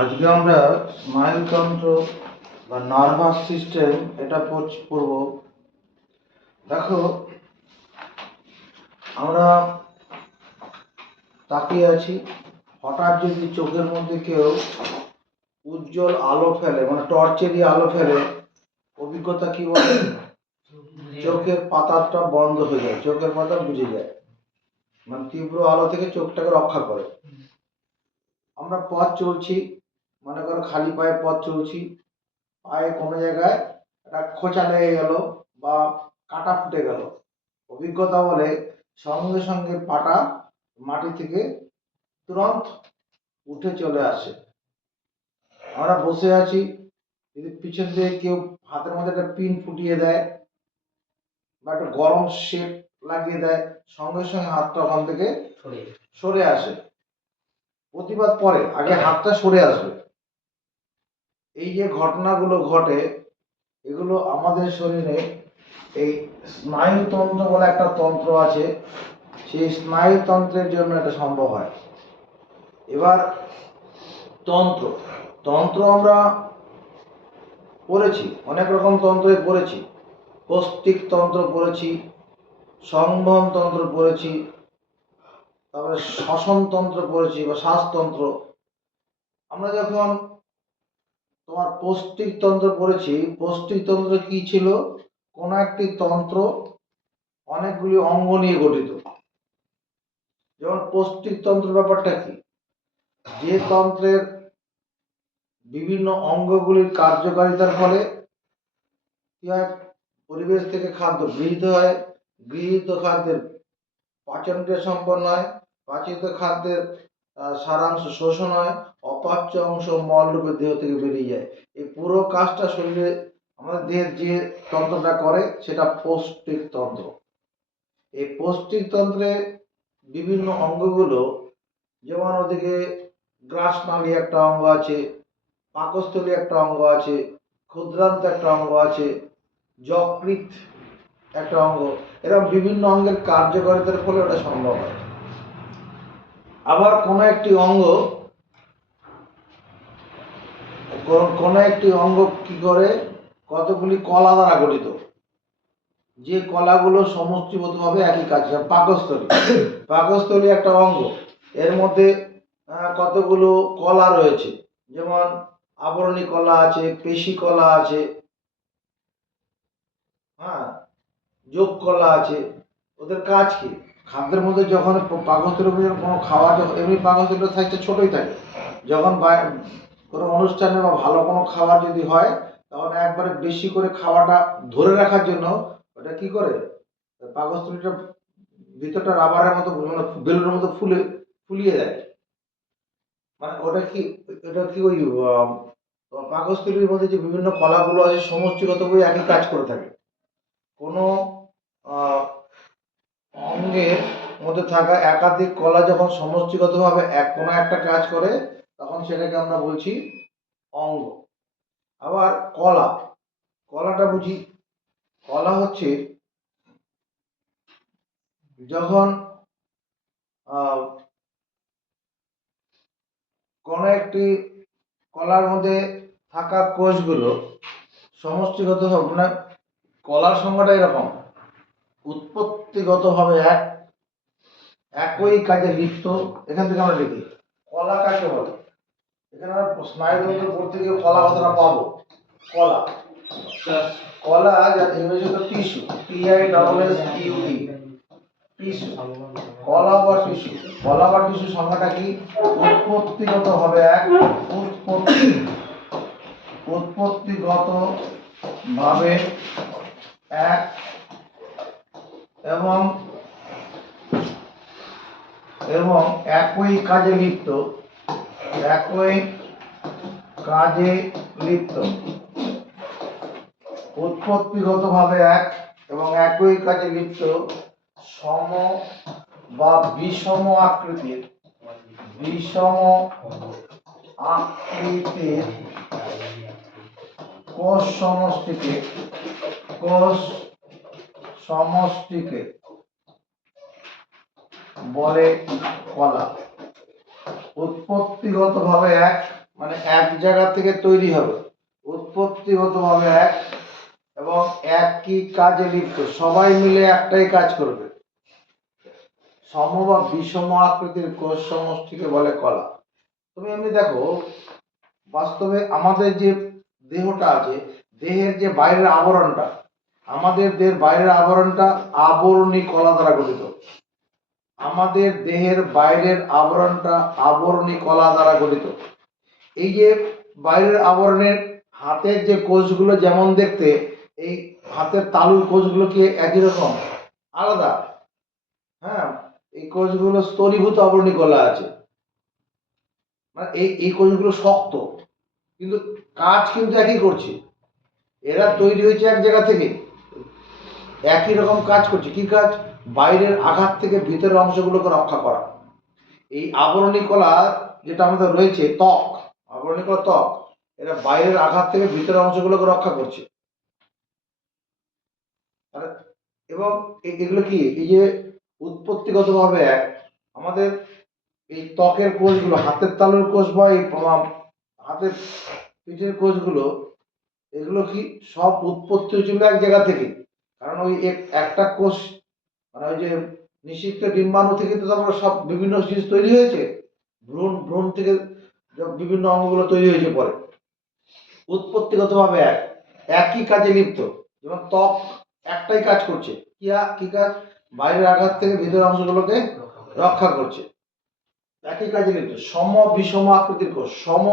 আজকে আমরা স্নায়ুতন্ত্র বা নার্ভাস সিস্টেম এটা পড়ব। দেখো, আমরা তাকিয়ে আছি, হঠাৎ যদি চোখের মধ্যে কেউ উজ্জ্বল আলো ফেলে, মানে টর্চে দিয়ে আলো ফেলে, অভিজ্ঞতা কি বলে? চোখের পাতাটা বন্ধ হয়ে যায়, চোখের পাতা বুঝে যায়, মানে তীব্র আলো থেকে চোখটাকে রক্ষা করে। আমরা পথ চলছি, মনে করো খালি পায়ে পথ চলছি, পায়ে কোনো জায়গায় একটা খোঁচা লেগে গেল বা কাটা ফুটে গেল, অভিজ্ঞতা বলে সঙ্গে সঙ্গে পাটা মাটি থেকে তুরন্ত উঠে চলে আসে। আমরা বসে আছি, যদি পিছন দিয়ে কেউ হাতের মধ্যে একটা পিন ফুটিয়ে দেয় বা একটা গরম শেক লাগিয়ে দেয়, সঙ্গে সঙ্গে হাতটা ওখান থেকে সরে আসে। প্রতিবাদ পরে, আগে হাতটা সরে আসবে। এই যে ঘটনাগুলো ঘটে, এগুলো আমাদের শরীরে এই স্নায়ুতন্ত্র বলে একটা তন্ত্র আছে, সেই স্নায়ুতন্ত্রের জন্য এটা সম্ভব হয়। এবার তন্ত্র তন্ত্র আমরা পড়েছি, অনেক রকম তন্ত্রে পড়েছি। কৌষ্টিক তন্ত্র পড়েছি, সংবহন তন্ত্র পড়েছি, তারপরে শ্বসন তন্ত্র পড়েছি বা শ্বাসতন্ত্র। আমরা যখন তোমার পৌষ্টিক তন্ত্র পড়েছি, পৌষ্টিক তন্ত্র কি ছিল? কোন একটি তন্ত্র অনেকগুলি অঙ্গ নিয়ে গঠিত। যেমন পৌষ্টিক তন্ত্র ব্যাপারটা কি? যে তন্ত্রের বিভিন্ন অঙ্গগুলির কার্যকারিতার ফলে কি হয়? পরিবেশ থেকে খাদ্য গৃহীত হয়, গৃহীত খাদ্যের পাচন ক্রিয়া সম্পন্ন হয়, পাচিত খাদ্যের সারাংশ শোষণ হয়, অপাচ্য অংশ মল রূপে দেহ থেকে বেরিয়ে যায়। এই পুরো কাজটা শরীরে আমাদের দেহের যে তন্ত্রটা করে সেটা পৌষ্টিক তন্ত্র। এই পৌষ্টিক তন্ত্রে বিভিন্ন অঙ্গগুলো, যেমন ওদিকে গ্রাসনালী একটা অঙ্গ আছে, পাকস্থলী একটা অঙ্গ আছে, ক্ষুদ্রান্ত একটা অঙ্গ আছে, যকৃৎ একটা অঙ্গ, এরকম বিভিন্ন অঙ্গের কার্যকারিতার ফলে ওটা সম্ভব হয়। আবার কোনো একটি অঙ্গ কি করে? কতগুলি কলা দ্বারা গঠিত, যে কলাগুলো সমষ্টিগতভাবে একই কাজ। পাকস্থলী একটা অঙ্গ, এর মধ্যে কতগুলো কলা রয়েছে, যেমন আবরণী কলা আছে, পেশি কলা আছে, যোগ কলা আছে। ওদের কাজ কি? খাদ্যের মধ্যে যখন পাকস্থলীর মধ্যে কোনো খাওয়া, যখন এমনি পাকস্থলীর সাইজটা ছোটই থাকে, যখন কোনো অনুষ্ঠানে বা ভালো কোনো খাবার যদি হয়, তখন একবারে বেশি করে খাওয়াটা ধরে রাখার জন্য ওটা কি করে? পাকস্থলীটা ভিতরটা রাবারের মতো, মানে বেলুনের মতো ফুলিয়ে দেয়। মানে ওটা কি ওই পাকস্থলীর মধ্যে যে বিভিন্ন কলাগুলো আছে সমষ্টিগতভাবে একই কাজ করে থাকে। কোনো অঙ্গের মধ্যে থাকা একাধিক কলা যখন সমষ্টিগতভাবে কোনো একটা কাজ করে, তখন সেটাকে আমরা বলছি অঙ্গ। আবার কলাটা বুঝি, কলা হচ্ছে যখন কোন একটি কলার মধ্যে থাকা কোষগুলো সমষ্টিগতভাবে, মানে কলার সংখ্যাটা এরকম, উৎপত্তিগতভাবে একই কাজে লিপ্ত। এখান থেকে আমরা লিখি কলা কাকে বলে। এখানে আমরা স্নায়ুতন্ত্র পড়তে গিয়ে কলা কথাটা পাবো। কলা যার ইংরেজি হলো টিস্যু, TISSUE, টিস্যু। কলা বা টিস্যু সংখ্যাটা কি? উৎপত্তিগতভাবে এক, উৎপত্তিগতভাবে এক এবং একই কাজে লিপ্ত, উৎপত্তিগতভাবে এক এবং একই কাজে লিপ্ত, সম বা বিষম আকৃতির কোষ সমষ্টিকে বলে কলা। উৎপত্তিগতভাবে এক, মানে এক জায়গা থেকে তৈরি হবে, উৎপত্তিগতভাবে এক এবং একই কাজে লিপ্ত, সবাই মিলে একটাই কাজ করবে। সম বা বিষম আকৃতির কোষ সমষ্টিকে বলে কলা। তুমি এমনি দেখো, বাস্তবে আমাদের যে দেহটা আছে, দেহের যে বাইরের আবরণটা, আমাদের দেহের বাইরের আবরণটা আবরণী কলা দ্বারা গঠিত। আমাদের দেহের বাইরের আবরণটা আবরণী কলা দ্বারা গঠিত। এই যে বাইরের আবরণের হাতের যে কোষগুলো যেমন দেখতে, এই হাতের তালুর কোষগুলো কি একই রকম? আলাদা। হ্যাঁ, এই কোষগুলো স্তরীভূত আবরণী কলা আছে, মানে এই কোষগুলো শক্ত, কিন্তু কাজ কিন্তু একই করছে। এরা তৈরি হয়েছে এক জায়গা থেকে, একই রকম কাজ করছে। কি কাজ? বাইরের আঘাত থেকে ভিতরের অংশগুলোকে রক্ষা করা। এই আবরণী কলা যেটা আমাদের রয়েছে, ত্বক, আবরণী কলা ত্বক, এরা বাইরের আঘাত থেকে ভিতরের অংশগুলোকে রক্ষা করছে। এবং এগুলো কি, এই যে উৎপত্তিগতভাবে এক, আমাদের এই ত্বকের কোষগুলো, হাতের তালুর কোষ বা এই হাতের পিঠের কোষগুলো, এগুলো কি সব উৎপত্তি হয়েছিল এক জায়গা থেকে। কারণ ওই একটা কোষ, মানে ওই যে নিষিক্ত ডিম্বাণু থেকে তো তারপর সব বিভিন্ন জিনিস তৈরি হয়েছে। ভ্রূণ, ভ্রূণ থেকে বিভিন্ন অঙ্গগুলো তৈরি হয়েছে পরে। উৎপত্তিগতভাবে এক, একই কাজে লিপ্ত। যেমন ত্বক একটাই কাজ করছে, কি কাজ? বাইরের আঘাত থেকে ভিতরের অংশগুলোকে রক্ষা করছে। একই কাজে লিপ্ত। সম বিষম আকৃতির কোষ, সম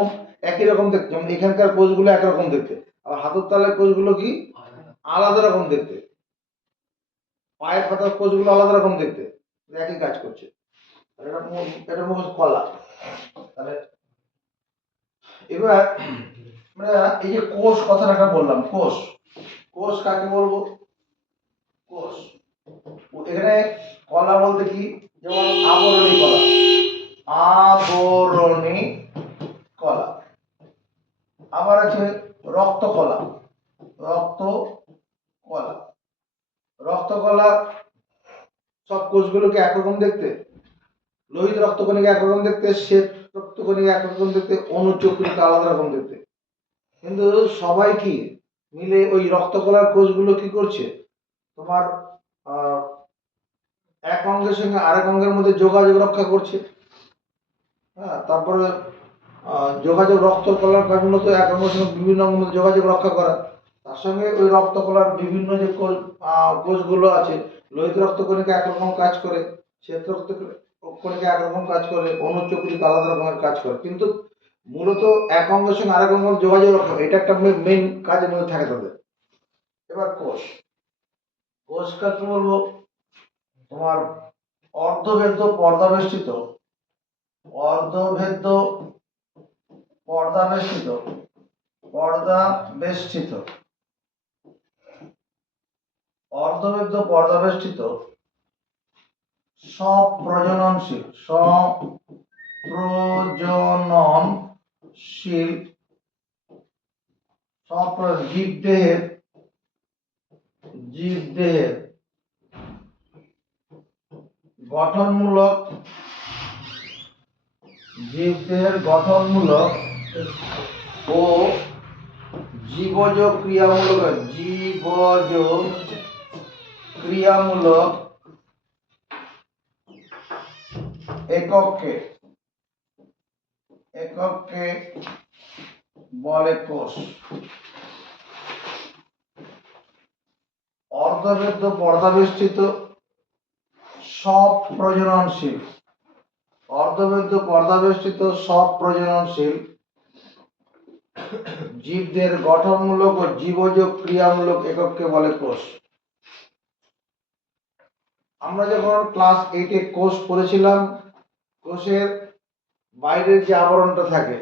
একই রকম দেখতে, যেমন এখানকার কোষগুলো একরকম দেখতে, আর হাতের তালের কোষগুলো কি আলাদা রকম দেখতে, পায়ের পাতার কোষগুলো আলাদা রকম দেখতে, একই কাজ করছে। এটা মুখোশ কলা। তাহলে এবার আমরা এই যে কোষ কথাটা বললাম, কোষ, কোষ কাকে বলবো? কোষ। এখানে কলা বলতে কি, যেমন আবরণী কলা, আবরণী কলা। আবার আছে রক্ত কলা, রক্ত কলা। রক্ত কলা সব কোষগুলোকে একরকম দেখতে, লোহিত রক্তকণিকা একরকম দেখতে, শ্বেত রক্তকণিকা একরকম দেখতে, অনুচক্রিকা আলাদা রকম দেখতে। কিন্তু সবাই কি মিলে ওই রক্তকলার কোষগুলো কি করছে, তোমার এক অঙ্গের সঙ্গে আরেক অঙ্গের মধ্যে যোগাযোগ রক্ষা করছে। হ্যাঁ, তারপরে যোগাযোগ, রক্তকলার কাজ মূলত এক অঙ্গের সঙ্গে বিভিন্ন অঙ্গের মধ্যে যোগাযোগ রক্ষা করা। তার সঙ্গে ওই রক্তকলার বিভিন্ন যে কোষগুলো আছে, লোহিত রক্তকণিকা একরকম কাজ করে, শ্বেত রক্তকণিকা একরকম কাজ করে, অনুচক্রিকা আলাদা রকমের কাজ করে। কিন্তু মূলত এক অঙ্গের সঙ্গে আরেক অঙ্গের যোগাযোগ রক্ষা, এটা একটা মেইন কাজের মধ্যে থাকে তাদের। এবার কোষ, কোষ কাকে বলবো? তোমার অর্ধভেদ্য পর্দাবেষ্টিত, অর্ধভেদ্য পর্দাবেষ্টিত, পর্দাবেষ্টিত, অর্ধভেদ্য পর্দাবেষ্টিত, স্বপ্রজননশীল, স্বপ্রজননশীল, জীবদেহের গঠনমূলক, জীবদেহের গঠনমূলক ও জীবজ ক্রিয়ামূলক, জীবজ ক্রিয়ামূলক একককে, একককে বলে কোষ। অর্ধভেদ্য পর্দাবেষ্টিত, স্বপ্রজননশীল, অর্ধভেদ্য পর্দাবেষ্টিত স্বপ্রজননশীল জীবদের গঠনমূলক ও জীবজ ক্রিয়ামূলক একককে বলে কোষ। আমরা যখন ক্লাস 8-এ কোষ পড়েছিলাম, কোষের বাইরের যে আবরণটা থাকে,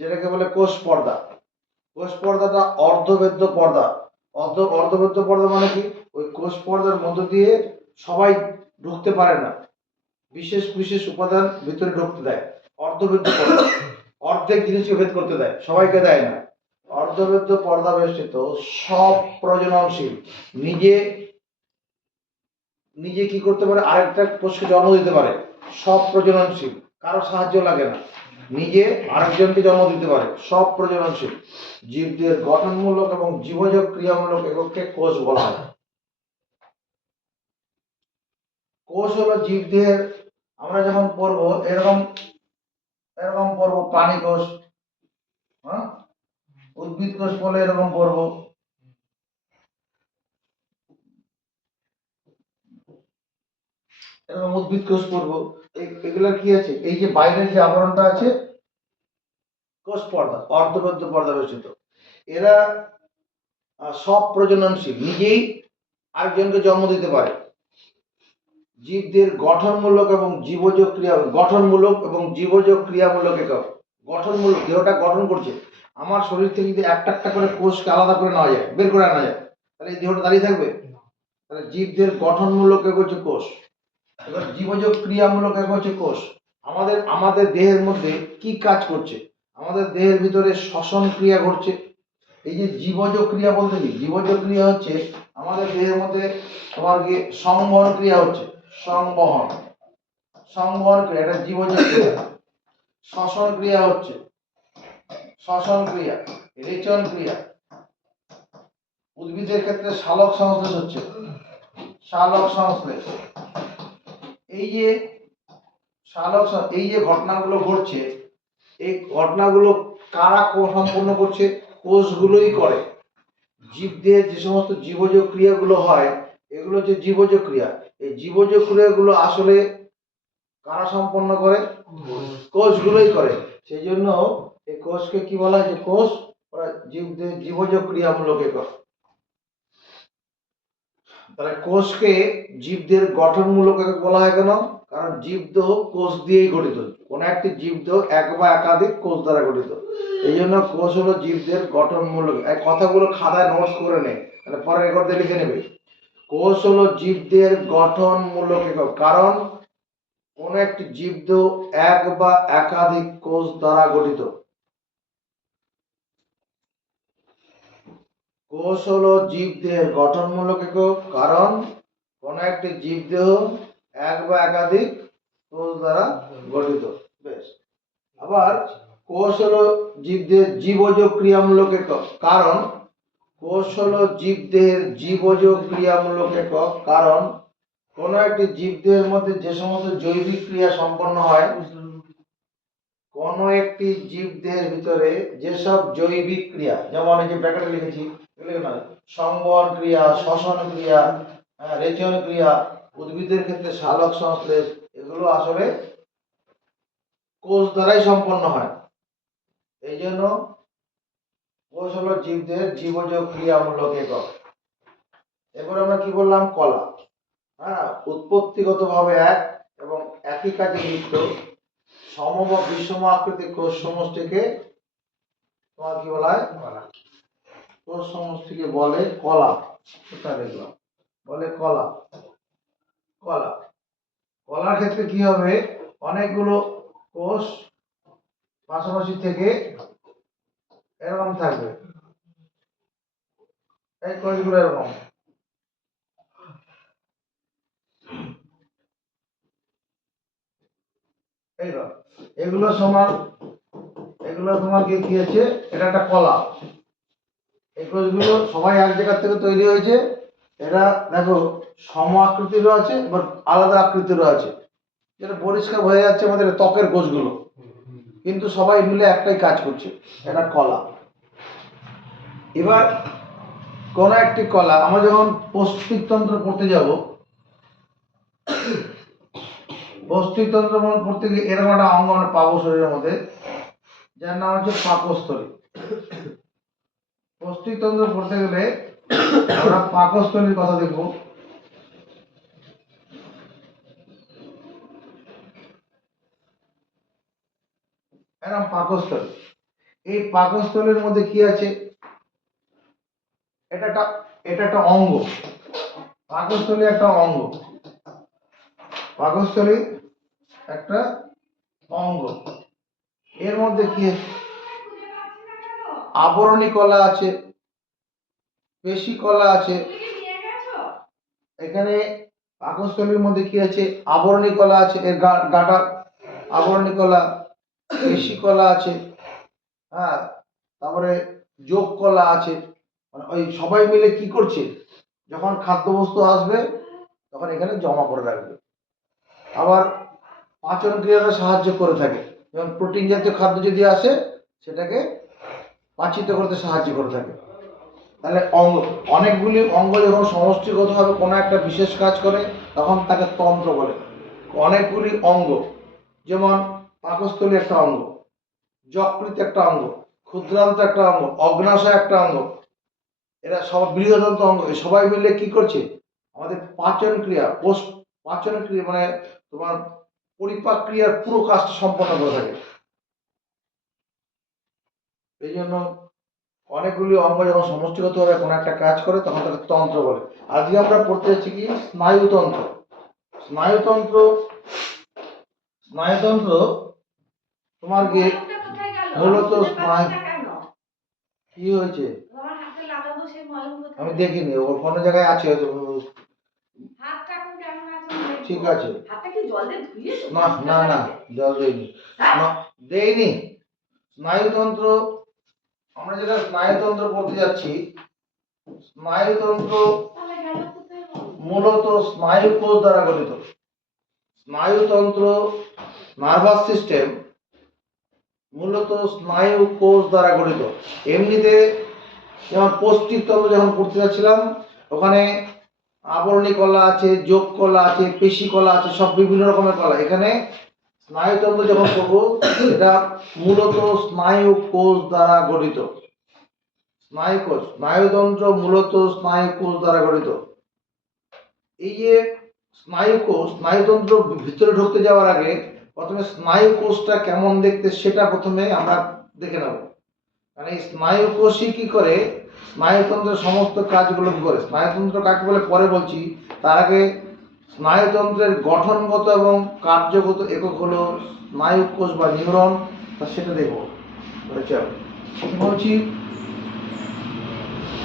যেটাকে বলে কোষ পর্দা, কোষ পর্দাটা অর্ধভেদ্য পর্দা। অর্ধভেদ্য পর্দা মানে কি? ওই কোষ পর্দার মধ্য দিয়ে সবাই ঢুকতে পারে না, বিশেষ বিশেষ উপাদান ভিতরে ঢুকতে দেয়। অর্ধভেদ্য পর্দা অর্ধেক জিনিসকে ভেদ করতে দেয়, সবাইকে দেয় না। অর্ধভেদ্য পর্দা বেষ্টিত, স্বপ্রজননশীল, নিজে নিজে কি করতে পারে, আরেকটা কোষকে জন্ম দিতে পারে, স্বপ্রজননশীল, কারো সাহায্য লাগে না। নিজে আরেকজনকে জন্ম দিতে পারে। সব প্রজননশীল জীবদের গঠনমূলক এবং জীবজ ক্রিয়ামূলক একককে কোষ বলা হয়। কোষ হলো জীবদেহের, আমরা যখন পড়বো এরকম এরকম পড়বো প্রাণী কোষ, হ্যাঁ, উদ্ভিদ কোষ বলে এরকম পড়বো। এরকম উদ্ভিদ কোষ পড়বো। এগুলোর কি আছে, এই যে বাইরের যে আবরণটা আছে কোষ পর্দা, অর্ধবদ্ধ পর্দা বেষ্টিত। এরা সব প্রজননশীল, নিজেই আরেকজনকে জন্ম দিতে পারে। জীবদের গঠনমূলক এবং জীবজ ক্রিয়া, গঠনমূলক এবং জীবজ ক্রিয়ামূলক একক। গঠনমূলক, দেহটা গঠন করছে। আমার শরীর থেকে যদি একটা একটা করে কোষকে আলাদা করে নেওয়া যায়, বের করে আনা যায়, তাহলে এই দেহটা দাঁড়িয়ে থাকবে। তাহলে জীবদের গঠনমূলক একক হচ্ছে কোষ। এবার জীবজ ক্রিয়ামূলক একক হচ্ছে কোষ। আমাদের দেহের মধ্যে কি কাজ করছে? আমাদের দেহের ভিতরে শ্বসন ক্রিয়া ঘটছে। এই যে জীবজ ক্রিয়া বলতে কি, জীবজ ক্রিয়া হচ্ছে আমাদের দেহের মধ্যে তোমার কি সংবহন ক্রিয়া হচ্ছে, সংবহন ক্রিয়া, এটা জীবজ ক্রিয়া। শ্বসন ক্রিয়া হচ্ছে, শ্বসন ক্রিয়া, রেচন ক্রিয়া। উদ্ভিদের ক্ষেত্রে সালোক সংশ্লেষ হচ্ছে, সালোক সংশ্লেষ। এই যে এই যে ঘটনাগুলো ঘটছে, এই ঘটনাগুলো কারা সম্পূর্ণ করছে? কোষগুলোই করে। জীবদের যে সমস্ত জীবজ ক্রিয়াগুলো হয়, এগুলো হচ্ছে জীবজ ক্রিয়া। এই জীবজ ক্রিয়াগুলো আসলে কারা সম্পন্ন করে? কোষগুলোই করে। সেই জন্য এই কোষকে কি বলা হয়, যে কোষ ওরা জীবদের জীবজ ক্রিয়ামূলক একক। তাহলে কোষকে জীবদের গঠনমূলক একক বলা হয় কেন? কারণ জীবদেহ কোষ দিয়েই গঠিত। কোন একটি জীবদেহ এক বা একাধিক কোষ দ্বারা গঠিত। এই জন্য কোষ হলো জীবদের গঠনমূলক। এই কথাগুলো খাতায় নোটস করে নে, তাহলে পরে রেকর্ডে লিখে নেবে। কোষ হলো জীবদের গঠনমূলক একক, কারণ কোন একটি জীবদেহ এক বা একাধিক কোষ দ্বারা গঠিত। কোষ হলো জীবদেহের গঠনমূলক একক, কারণ কোন একটি জীবদেহ এক বা একাধিক কোষ দ্বারা গঠিত। বেশ। আবার কোষ হলো জীবদেহের জীবজ ক্রিয়ামূলক একক, কারণ কোষ হলো জীবদেহের জীবজ ক্রিয়ামূলক একক, কারণ কোন একটি জীবদেহের মধ্যে যে সমস্ত জৈবিক ক্রিয়া সম্পন্ন হয়, কোন একটি জীবদেহের ভিতরে যেসব জৈবিক ক্রিয়া, যেমন এই যে ব্র্যাকেটে লিখেছি, সংবহন ক্রিয়া, শ্বসন ক্রিয়া, রেচন ক্রিয়া, উদ্ভিদের ক্ষেত্রে সালোক সংশ্লেষ, এগুলো আসলে কোষ দ্বারাই সম্পন্ন হয়। এই জন্য কোষ হলো জীবদের জীবজ ক্রিয়ামূলক একক। এরপর আমরা কি বললাম? কলা। হ্যাঁ, উৎপত্তিগতভাবে এক এবং একই কাজে লিপ্ত সম বা বিষম আকৃতির কোষ সমষ্টিকে তোমার কি বলা হয়? কলা। কোষ সমষ্টিকে বলে কলা। কোথায় দেখলাম? বলে কলা। কলা, কলার ক্ষেত্রে কি হবে? অনেকগুলো কোষ পাশাপাশি থেকে এরকম থাকবে, এই কোষগুলো এরকম। এগুলো সমান, এগুলো তোমার কি আছে? এটা একটা কলা। এই কোষগুলো সবাই এক জায়গা থেকে তৈরি হয়েছে। এরা দেখো সম আকৃতিরও আছে, এবার আলাদা আকৃতিরও আছে। যেটা পরিষ্কার হয়ে যাচ্ছে আমাদের ত্বকের কোষগুলো, কিন্তু সবাই মিলে একটাই কাজ করছে, এটা কলা। এবার কোন একটি কলা, আমরা যখন পৌষ্টিকতন্ত্র পড়তে যাব, পৌষ্টিকতন্ত্র পড়তে গিয়ে এরকম একটা অঙ্গ আমরা পাবো শরীরের মধ্যে, যার নাম হচ্ছে পাকস্থলী। পৌষ্টিকতন্ত্র পড়তে গেলে আমরা পাকস্থলীর কথা দেখব। এরকম পাকস্থলী, এই পাকস্থলীর মধ্যে কি আছে? এটা একটা অঙ্গ। পাকস্থলী একটা অঙ্গ, পাকস্থলী একটা অঙ্গ। এর মধ্যে কি আবরণী কলা আছে, পেশি কলা আছে। এখানে পাকস্থলীর মধ্যে কি আছে? আবরণী কলা আছে, এর গাটা আবরণী কলা। পেশি কলা আছে, হ্যাঁ, তারপরে যোগ কলা আছে। মানে ওই সবাই মিলে কি করছে, যখন খাদ্যবস্তু আসবে তখন এখানে জমা করে রাখবে। আবার পাচন ক্রিয়াটা সাহায্য করে থাকে, যেমন প্রোটিন জাতীয় খাদ্য যদি আসে সেটাকে পাচিত করতে সাহায্য করে থাকে। তাহলে অঙ্গ, অনেকগুলি অঙ্গ যখন সমষ্টিগতভাবে কোনো একটা বিশেষ কাজ করে তখন তাকে তন্ত্র বলে। অনেকগুলি অঙ্গ, যেমন পাকস্থলী একটা অঙ্গ, যকৃৎ একটা অঙ্গ, ক্ষুদ্রান্ত একটা অঙ্গ, অগ্নাশয় একটা অঙ্গ, এরা সব বৃহদন্ত অঙ্গ, সবাই মিলে কি করছে, আমাদের পাচন ক্রিয়া, পাচন ক্রিয়া মানে তোমার পরিপাক ক্রিয়ার পুরো কাজটা সম্পন্ন করে থাকে। এই জন্য অনেকগুলি অঙ্গ যখন সমষ্টিগতভাবে কোনো একটা কাজ করে তখন তাকে তন্ত্র বলে। আজকে আমরা পড়তে যাচ্ছি কি, স্নায়ুতন্ত্র। স্নায়ুতন্ত্র, স্নায়ুতন্ত্র তোমার কি মূলত স্নায়ু, কি হয়েছে আমি দেখিনি, ওর কোনো জায়গায় আছে হয়তো। ঠিক আছে, না না না, জল দেয়নি, দেয়নি। স্নায়ুতন্ত্র, আমরা যেটা স্নায়ুতন্ত্র পড়তে যাচ্ছি, স্নায়ুতন্ত্র মূলত স্নায়ু কোষ দ্বারা গঠিত। স্নায়ুতন্ত্র, নার্ভাস সিস্টেম মূলত স্নায়ু কোষ দ্বারা গঠিত। এমনিতে যেমন পৌষ্টিকতন্ত্র যখন পড়তে যাচ্ছিলাম ওখানে আবরণী কলা আছে, যোগ কলা আছে, পেশি কলা আছে, সব বিভিন্ন রকমের কলা। এখানে স্নায়ুতন্ত্র যখন পড়বো এটা মূলত স্নায়ু কোষ দ্বারা গঠিত। স্নায়ু কোষ, স্নায়ুতন্ত্র মূলত স্নায়ু কোষ দ্বারা গঠিত। এই যে স্নায়ু কোষ, স্নায়ুতন্ত্র ভিতরে ঢুকতে যাওয়ার আগে প্রথমে স্নায়ু কোষটা কেমন দেখতে সেটা প্রথমে আমরা দেখে নেব। মানে এই স্নায়ু কোষই কি করে স্নায়ুতন্ত্রের সমস্ত কাজগুলো করে। স্নায়ুতন্ত্র কাকে বলে পরে বলছি, তার আগে স্নায়ুতন্ত্রের গঠনগত এবং কার্যগত একক হলো স্নায়ু কোষ বা নিউরন, তা সেটা দেখব। বলছি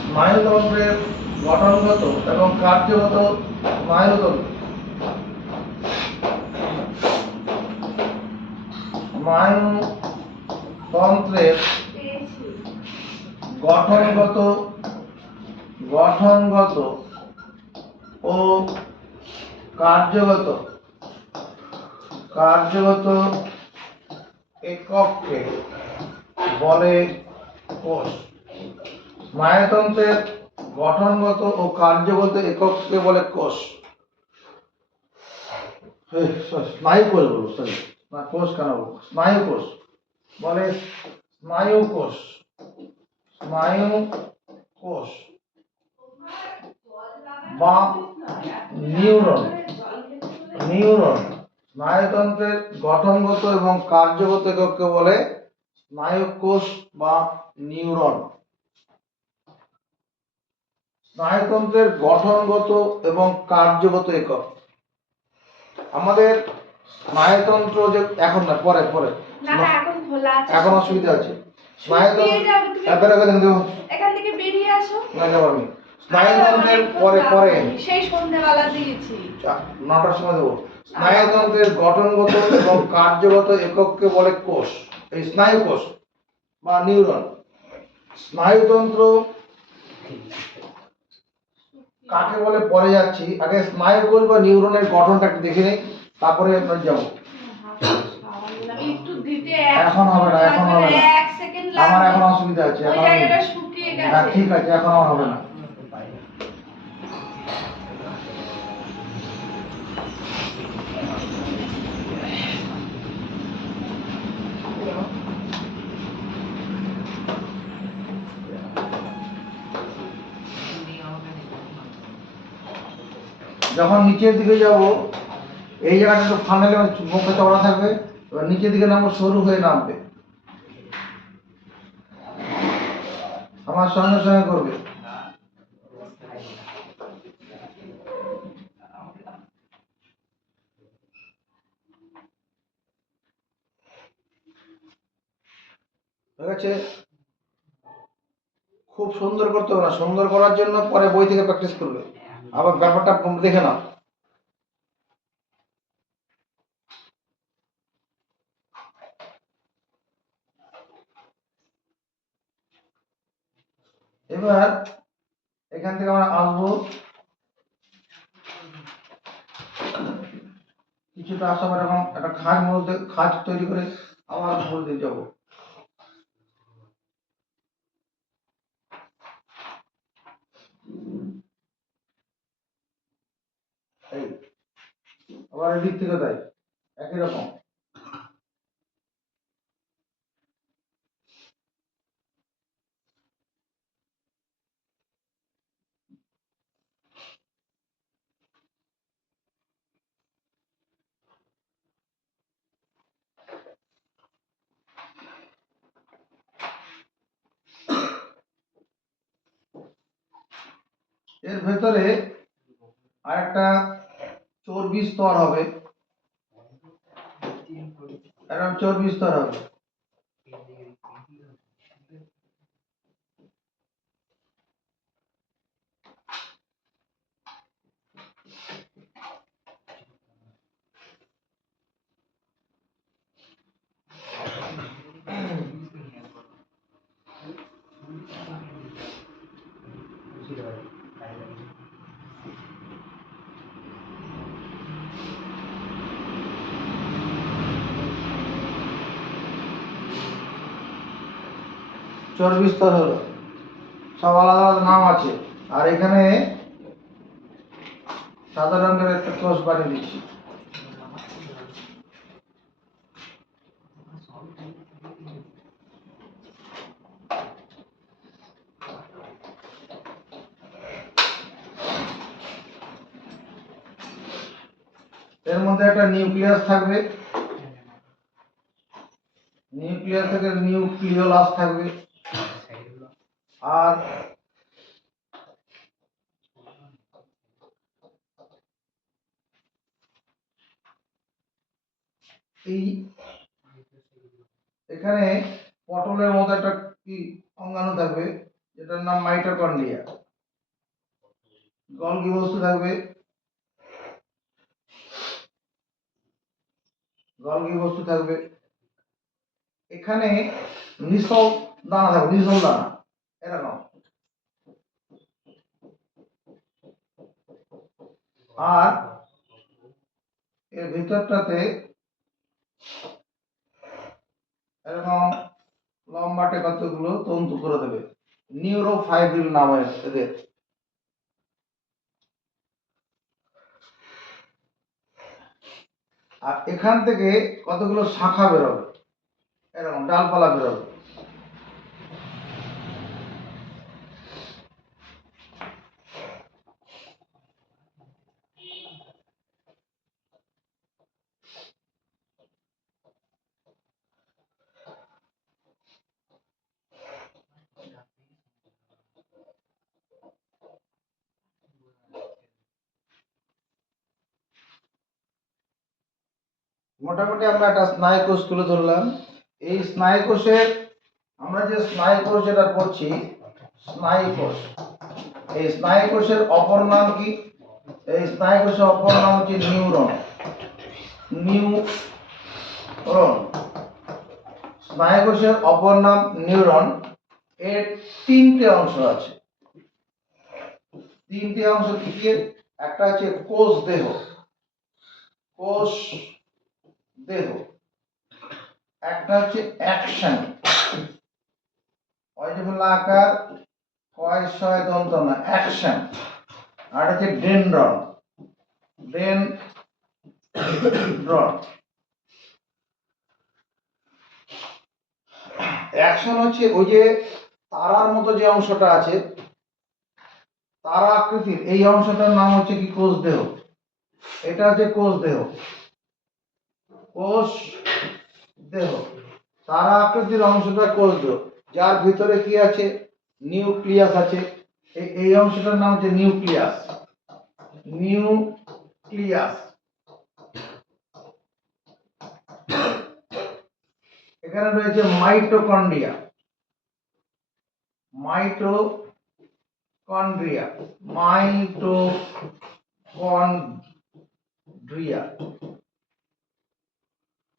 স্নায়ুতন্ত্রের গঠনগত এবং কার্যগত, স্নায়ুতন্ত্রের গঠনগত ও কার্যগত একককে বলে কোষ। স্নায়ুতন্ত্রের গঠনগত ও কার্যগত একককে বলে কোষ। স্নায়ু কোষ বলবো, সরি না, কোষ কেন বলবো, স্নায়ু কোষ বলে, স্নায়ু কোষ, স্নায়ু কোষ বা নিউরন। স্নায়ুতন্ত্রের গঠনগত এবং কার্যগত একককে বলে স্নায়ু কোষ বা নিউরন। স্নায়ুতন্ত্রের গঠনগত এবং কার্যগত একক, আমাদের স্নায়ুতন্ত্র যে এখন না, পরে পরে এখন অসুবিধা আছে। এখান থেকে বেরিয়ে আসো। স্নায়ুতন্ত্রের পরে পরে সেই সন্ধ্যাবেলা দিয়েছি, 9টার সময় দেবো। স্নায়ুতন্ত্রের গঠনগত এবং কার্যগত একককে বলে কোষ, এই স্নায়ু কোষ বা নিউরন। স্নায়ুতন্ত্র কাকে বলে পরে যাচ্ছি, আগে স্নায়ু কোষ বা নিউরনের গঠনটা একটু দেখে নেই, তারপরে আমরা যাবো। এখন হবে না, এখন হবে না, আমার এখন অসুবিধা আছে, ঠিক আছে, এখন আমার হবে না। যখন নিচের দিকে যাব এই জায়গাটা একটু ফানেলে মুখটা চওড়া থাকবে, এবার নিচের দিকে নামবো, সরু হয়ে নামবে, আমার সঙ্গে সঙ্গে করবে। ঠিক আছে, খুব সুন্দর করতে হবে না, সুন্দর করার জন্য পরে বই থেকে প্র্যাকটিস করবে। আবার ব্যাপারটা দেখে নাও। এবার এখান থেকে আমরা আসবো, কিছুটা আসাম এরকম একটা খাঁজ মধ্যে খাঁজ তৈরি করে আবার উপর দিয়ে যাবো। এই আবার এদিক থেকে তাই একই রকম। এর ভেতরে আরেকটা চর্বি স্তর হবে, এরকম চর্বি স্তর হবে। চর্বি স্তর হলো, সব আলাদা আলাদা নাম আছে। আর এখানে সাদা রঙের একটা ক্রস বানিয়ে দিচ্ছি। এর মধ্যে একটা নিউক্লিয়াস থাকবে, নিউক্লিয়াস থেকে নিউক্লিওলাস থাকবে। আর এই এখানে পটলের মতো একটা কি অঙ্গাণু থাকবে, যেটার নাম মাইটোকন্ড্রিয়া। গলগি বস্তু থাকবে, গলগি বস্তু থাকবে। এখানে নিসল দানা থাকবে, নিসল দানা এরকম। আর এর ভিতরটাতে এরকম লম্বাটে কতগুলো তন্তু করে দেবে, নিউরোফাইব্রিল নাম এদের। আর এখান থেকে কতগুলো শাখা বেরোবে, এরকম ডালপালা বেরোবে। মোটামুটি আমরা একটা স্নায়ু কোষ তুলে ধরলাম। এই স্নায়ু কোষের আমরা যে স্নায়ু কোষ যেটা করছি, স্নায়ু কোষ, এই স্নায়ু কোষের অপর নাম কি? এই স্নায়ু কোষের অপর নাম হচ্ছে নিউরন। নিউরন, স্নায়ু কোষের অপর নাম নিউরন। এর তিনটে অংশ আছে। তিনটে অংশ কি কি? একটা হচ্ছে কোষ দেহ, কোষ দেহ। একটা হচ্ছে অ্যাকশন, আকার কয় শয় দন্ত না, অ্যাকশন। আর হচ্ছে ডেনড্রন, ডেনড্রন। অ্যাকশন হচ্ছে ওই যে তারার মতো যে অংশটা আছে, তারা আকৃতির এই অংশটার নাম হচ্ছে কি? কোষ দেহ। এটা হচ্ছে কোষ দেহ, কোষ দেহ। তারা আকৃতির অংশটা কোষ দেহ, যার ভিতরে কি আছে? নিউক্লিয়াস আছে। এই অংশটার নাম হচ্ছে নিউক্লিয়াস, নিউক্লিয়াস। এখানে রয়েছে মাইটোকন্ড্রিয়া, মাইটোকন্ড্রিয়া, মাইটোকন্ড্রিয়া।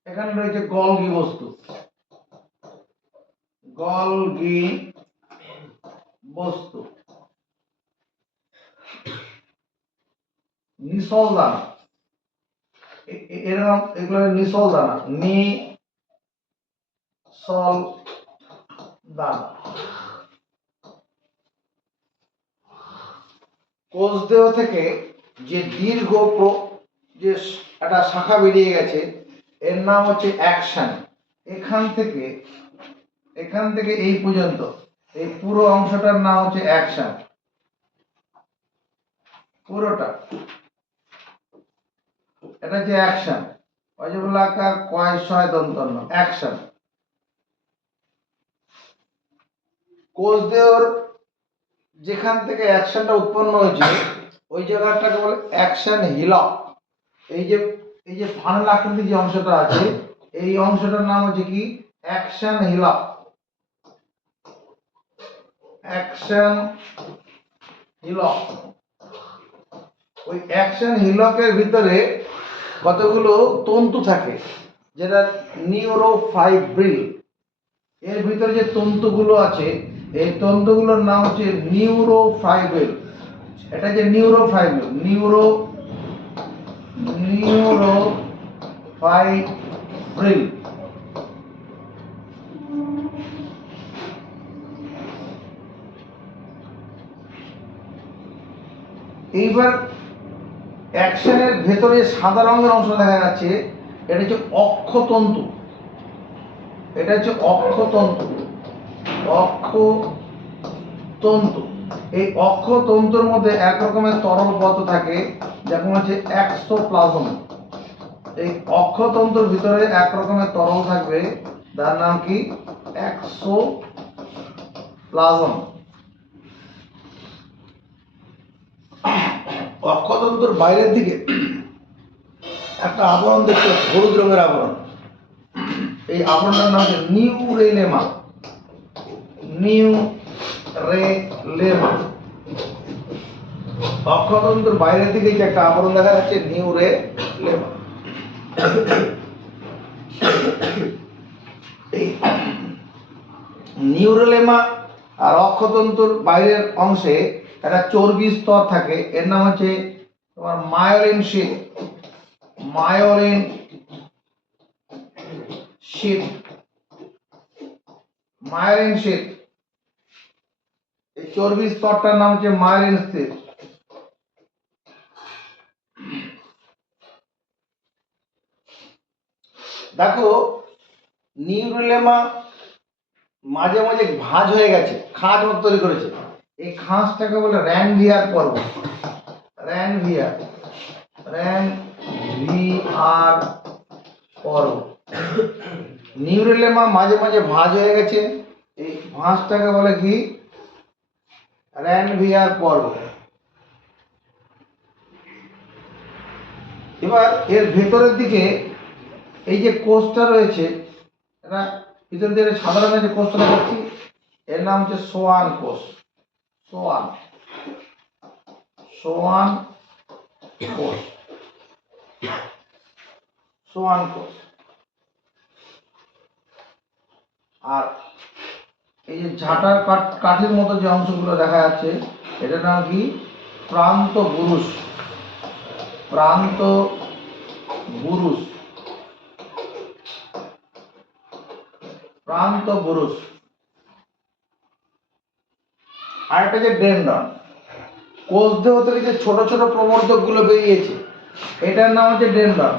এখানে রয়েছে গলগি বস্তু, গলগি বস্তু। নিসল দানা, এর নাম, এগুলো নিসল দানা, নিসল দানা। কোষদেহ থেকে যে দীর্ঘ যে একটা শাখা বেরিয়ে গেছে এর নাম হচ্ছে অ্যাকশন। এখান থেকে এই পর্যন্ত এই পুরো অংশটার নাম হচ্ছে অ্যাকশন। পুরোটা এটা হচ্ছে অ্যাকশন। অজবলাকার কয় শয় দন্তন্য অ্যাকশন। কোষদেহর যেখান থেকে অ্যাকশনটা উৎপন্ন হয়েছে ওই জায়গাটাকে বলে অ্যাকশন হিলক। এই যে ফানেল আকৃতি যে অংশটা আছে এই অংশটার নাম হচ্ছে কি অ্যাকশন হিলক। অ্যাকশন হিলক। ওই অ্যাকশন হিলকের ভিতরে কতগুলো তন্তু থাকে যেটা নিউরোফাইব্রিল। এর ভিতরে যে তন্তুগুলো আছে এই তন্তুগুলোর নাম হচ্ছে নিউরোফাইব্রিল। এটা যে নিউরোফাইব্রিল, নিউরোফাইব্রিল। এইবার অ্যাকশনের ভেতরে সাদা রঙের অংশ দেখা যাচ্ছে এটা হচ্ছে অক্ষতন্তু। এটা হচ্ছে অক্ষতন্তু। অক্ষতন্তু, এই অক্ষতন্তুর মধ্যে এক রকমের তরল পদার্থ থাকে যেমন হচ্ছে এক্সোপ্লাজম। এই অক্ষতন্তুর ভিতরে এক রকমের তরল থাকবে তার নাম কি এক্সোপ্লাজম। অক্ষতন্তুর বাইরের দিকে একটা আবরণ দেখতে, হলুদ রঙের আবরণ। এই আবরণটার নাম হচ্ছে নিউরেলেমা। নিউরেলেমা। অক্ষতন্তুর বাইরের দিকে যে একটা আবরণ দেখা যাচ্ছে নিউরেলেমা। এই নিউরেলেমা আর অক্ষতন্তুর বাইরের অংশে একটা চর্বির স্তর থাকে এর নাম হচ্ছে তোমার myelin sheath. Myelin sheath. Myelin sheath. এই চর্বির স্তরটার নাম হচ্ছে মায়োলিন শিট। দেখো নিউরেলেমা মাঝে মাঝে ভাঁজ হয়ে গেছে, খাঁজ মতো তৈরি করেছে। এই খাঁজটাকে বলে র্যানভিয়ার পর্ব। র্যানভিয়ার, র্যানভিয়ার পর্ব। নিউরেলেমা মাঝে মাঝে ভাঁজ হয়ে গেছে, এই ভাঁজটাকে বলে কি র্যানভিয়ার পর্ব। এবার এর ভেতরের দিকে এই যে কোষটা রয়েছে এটা ভিতর দিয়ে সাধারণ যে কোষটা দেখাচ্ছি এর নাম হচ্ছে সোয়ান কোষ। সোয়ান, সোয়ান কোষ, সোয়ান কোষ। আর এই যে ঝাঁটার কাঠির মতো যে অংশগুলো দেখা যাচ্ছে এটার নাম কি প্রান্ত বুরুষ। প্রান্ত বুরুষ, প্রান্ত বুরুষ। আর একটা যে ডেনড্রন, কোষদেহ থেকে যে ছোট ছোট প্রবর্ধক গুলো বেরিয়েছে এটার নাম হচ্ছে ডেনড্রন।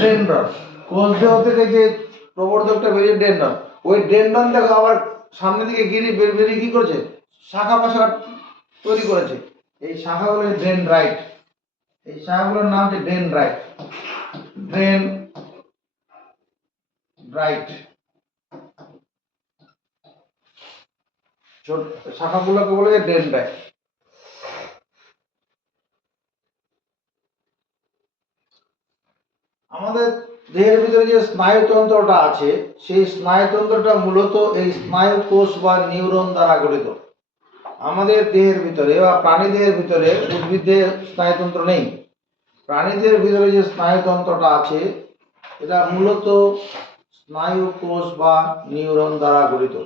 ডেনড্রন, কোষদেহ থেকে যে প্রবর্ধকটা বেরিয়ে ডেনড্রন, ওই ডেনড্রন দেখো আবার সামনে দিকে বেরিয়ে কি করেছে শাখা প্রশাখা তৈরি করেছে। এই শাখাগুলো ডেনড্রাইট। এই শাখাগুলোর নাম হচ্ছে ডেনড্রাইট। ডেনড্রাইট। শাখাগুলোকে বলে ডেনড্রাইট। আমাদের দেহের ভিতরে যে স্নায়ুতন্ত্রটা আছে সেই স্নায়ুতন্ত্রটা মূলত এই স্নায়ু কোষ বা নিউরন দ্বারা গঠিত। আমাদের দেহের ভিতরে বা প্রাণী দেহের ভিতরে, উদ্ভিদের স্নায়ুতন্ত্র নেই। প্রাণীদের ভিতরে যে স্নায়ুতন্ত্রটা আছে এটা মূলত স্নায়ু কোষ বা নিউরন দ্বারা গঠিত।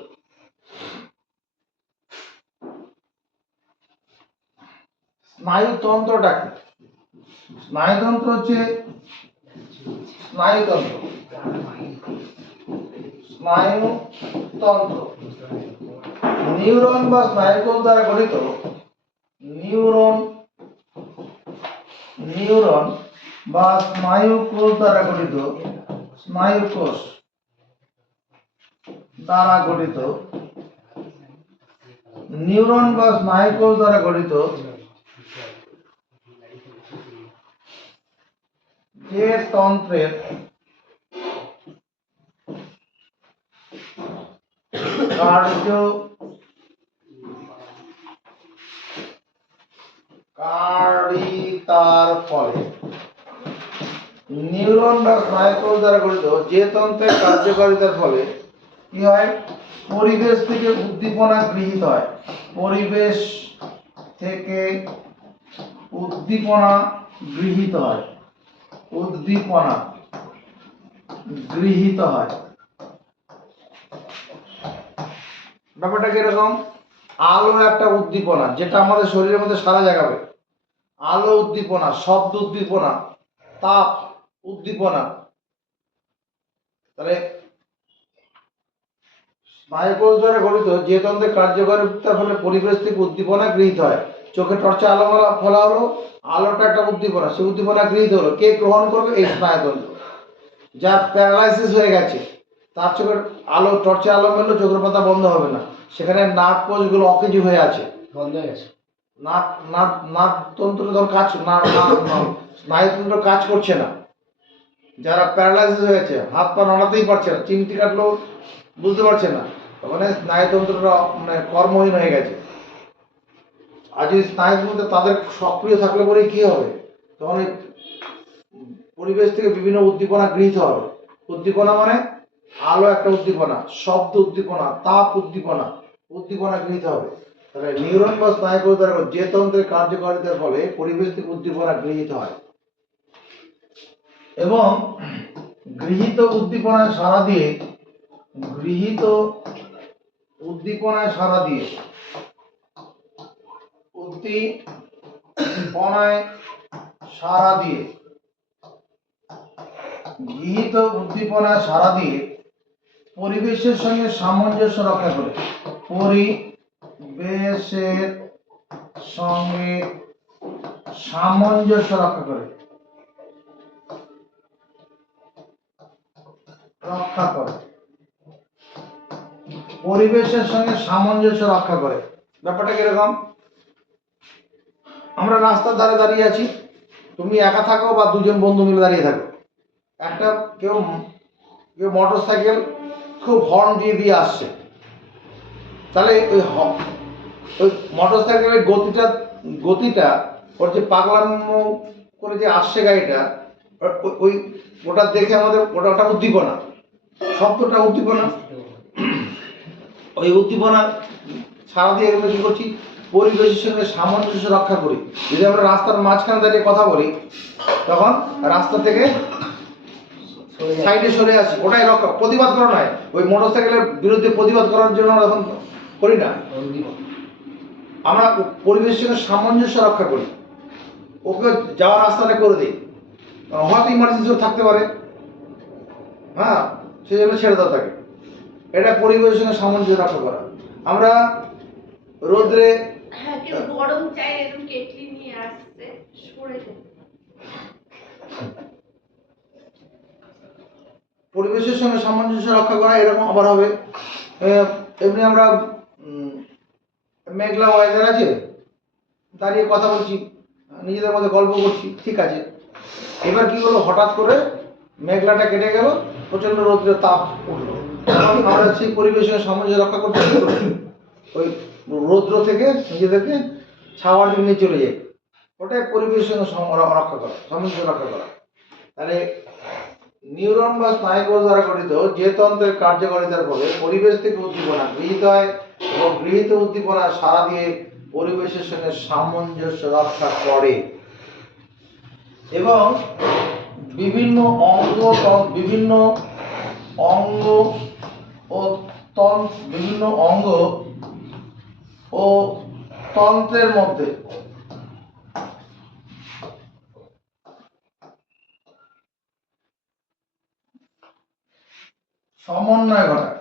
স্নায়ুতন্ত্রটা কি? স্নায়ুতন্ত্র হচ্ছে স্নায়ুতন্ত্র স্নায়ুতন্ত্র নিউরন বা স্নায়ুকোষ দ্বারা গঠিত। নিউরন নিউরন বা স্নায়ুকোষ দ্বারা গঠিত। স্নায়ুকোষ দ্বারা গঠিত। নিউরন বা স্নায়ুকোষ দ্বারা গঠিত যে তন্ত্রের কার্যকারিতার ফলে নিউরন বা স্নায়ুকোষ দ্বারা গঠিত যে তন্ত্রের কার্যকারিতার ফলে কি হয়? পরিবেশ থেকে উদ্দীপনা গৃহীত হয়। পরিবেশ থেকে উদ্দীপনা গৃহীত হয়। উদ্দীপনা গৃহীত হয়। ব্যাপারটা কিরকম? আলো একটা উদ্দীপনা, যেটা আমাদের শরীরের মধ্যে সাড়া জাগাবে। আলো উদ্দীপনা, শব্দ উদ্দীপনা, তাপ উদ্দীপনা। তাহলে স্নায়ুকোষ দ্বারা গঠিত যে তন্ত্রের কার্যকারিতার ফলে পরিবেশ থেকে উদ্দীপনা গৃহীত হয়। চোখে টর্চে আলো ফেলা হলো, আলোটা একটা উদ্দীপনা, সেই উদ্দীপনা গৃহীত হলো। কে গ্রহণ করবে? এই স্নায়ুতন্ত্র। যার প্যারালাইসিস হয়ে গেছে, তার চোখের আলো, টর্চে আলো মেললো, চোখের পাতা বন্ধ হবে না। সেখানে নাক কোষগুলো অকেজো হয়ে আছে, বন্ধ হয়ে গেছে। নাকতন্ত্র তখন কাজ, স্নায়ুতন্ত্র কাজ করছে না। যারা প্যারালাইসিস হয়েছে, হাত পা নাড়াতেই পারছে না, চিমটি কাটলেও বুঝতে পারছে না, তখন স্নায়ুতন্ত্রটা মানে কর্মহীন হয়ে গেছে। আর যদি স্নায়ুতন্ত্র তাদের সক্রিয় থাকলে পরে কি হবে? তখন পরিবেশ থেকে বিভিন্ন উদ্দীপনা গৃহীত হবে। উদ্দীপনা মানে আলো একটা উদ্দীপনা, শব্দ উদ্দীপনা, তাপ উদ্দীপনা, উদ্দীপনা গৃহীত হবে। তাহলে নিউরন বা স্নায়ুকোষ দ্বারা যে তন্ত্রের কার্যকারিতার ফলে পরিবেশ থেকে উদ্দীপনা গৃহীত হয় এবং গৃহীত উদ্দীপনায় সাড়া দিয়ে উদ্দীপনায় সাড়া দিয়ে গৃহীত উদ্দীপনায় সাড়া দিয়ে পরিবেশের সঙ্গে সামঞ্জস্য রক্ষা করে। পরিবেশের সঙ্গে সামঞ্জস্য রক্ষা করে। পরিবেশের সঙ্গে সামঞ্জস্য রক্ষা করে। ব্যাপারটা কিরকম? আমরা রাস্তার ধারে দাঁড়িয়ে আছি, তুমি একা থাকো বা দুজন বন্ধু মিলে দাঁড়িয়ে থাকো। একটা কেউ মোটর সাইকেল খুব হর্ন দিয়ে দিয়ে আসছে, তাহলে ওই মোটর সাইকেলের গতিটা ওর যে পাগলামো করে যে আসছে গাড়িটা, ওই ওটা দেখে আমাদের ওটা উদ্দীপনা, শব্দটা উদ্দীপনা। ওই উদ্দীপনা সারা দিয়ে আমরা কি করছি? পরিবেশের সঙ্গে সামঞ্জস্য রক্ষা করি। যদি আমরা রাস্তার মাঝখানে দাঁড়িয়ে কথা বলি, তখন রাস্তা থেকে সাইডে সরে আসি, ওটাই রক্ষা। প্রতিবাদ করা নয়, ওই মোটরসাইকেলের বিরুদ্ধে প্রতিবাদ করার জন্য আমরা এখন করি না। আমরা পরিবেশের সঙ্গে সামঞ্জস্য রক্ষা করি, ওকে যাওয়ার রাস্তাটা করে দিই। হয়তো ইমার্জেন্সিও থাকতে পারে, হ্যাঁ, সেই জন্য ছেড়ে দেওয়া থাকে। এটা পরিবেশের সঙ্গে সামঞ্জস্য রক্ষা করা। আমরা রোদ্রে গরম চাই, এরকম কেটলি নিয়ে আসছে, সরে পরিবেশের সঙ্গে সামঞ্জস্য রক্ষা করা। এরকম আবার হবে এমনি আমরা মেঘলা ওয়েদার আছে, দাঁড়িয়ে কথা বলছি, নিজেদের মধ্যে গল্প করছি, ঠিক আছে। এবার কি হলো, হঠাৎ করে মেঘলাটা কেটে গেল, প্রচন্ড রৌদ্রের তাপ উঠলো। আমরা সেই পরিবেশের সামঞ্জস্য রক্ষা করতে ওই রৌদ্র থেকে নিজেদেরকে ছাওয়ার দিকে নিয়ে চলে যাই। ওটাই পরিবেশের রক্ষা করা, সামঞ্জস্য রক্ষা করা। তাহলে নিউরন বা স্নায়ুকোষ দ্বারা গঠিত যে তন্ত্রের কার্যকারিতার ফলে পরিবেশ থেকে উদ্দীপনা গৃহীত হয় এবং গৃহীত উদ্দীপনা সাড়া দিয়ে পরিবেশের সঙ্গে সামঞ্জস্য রক্ষা করে এবং বিভিন্ন অঙ্গ ও বিভিন্ন অঙ্গ ও তন্ত্রের মধ্যে সমন্বয় ঘটায়।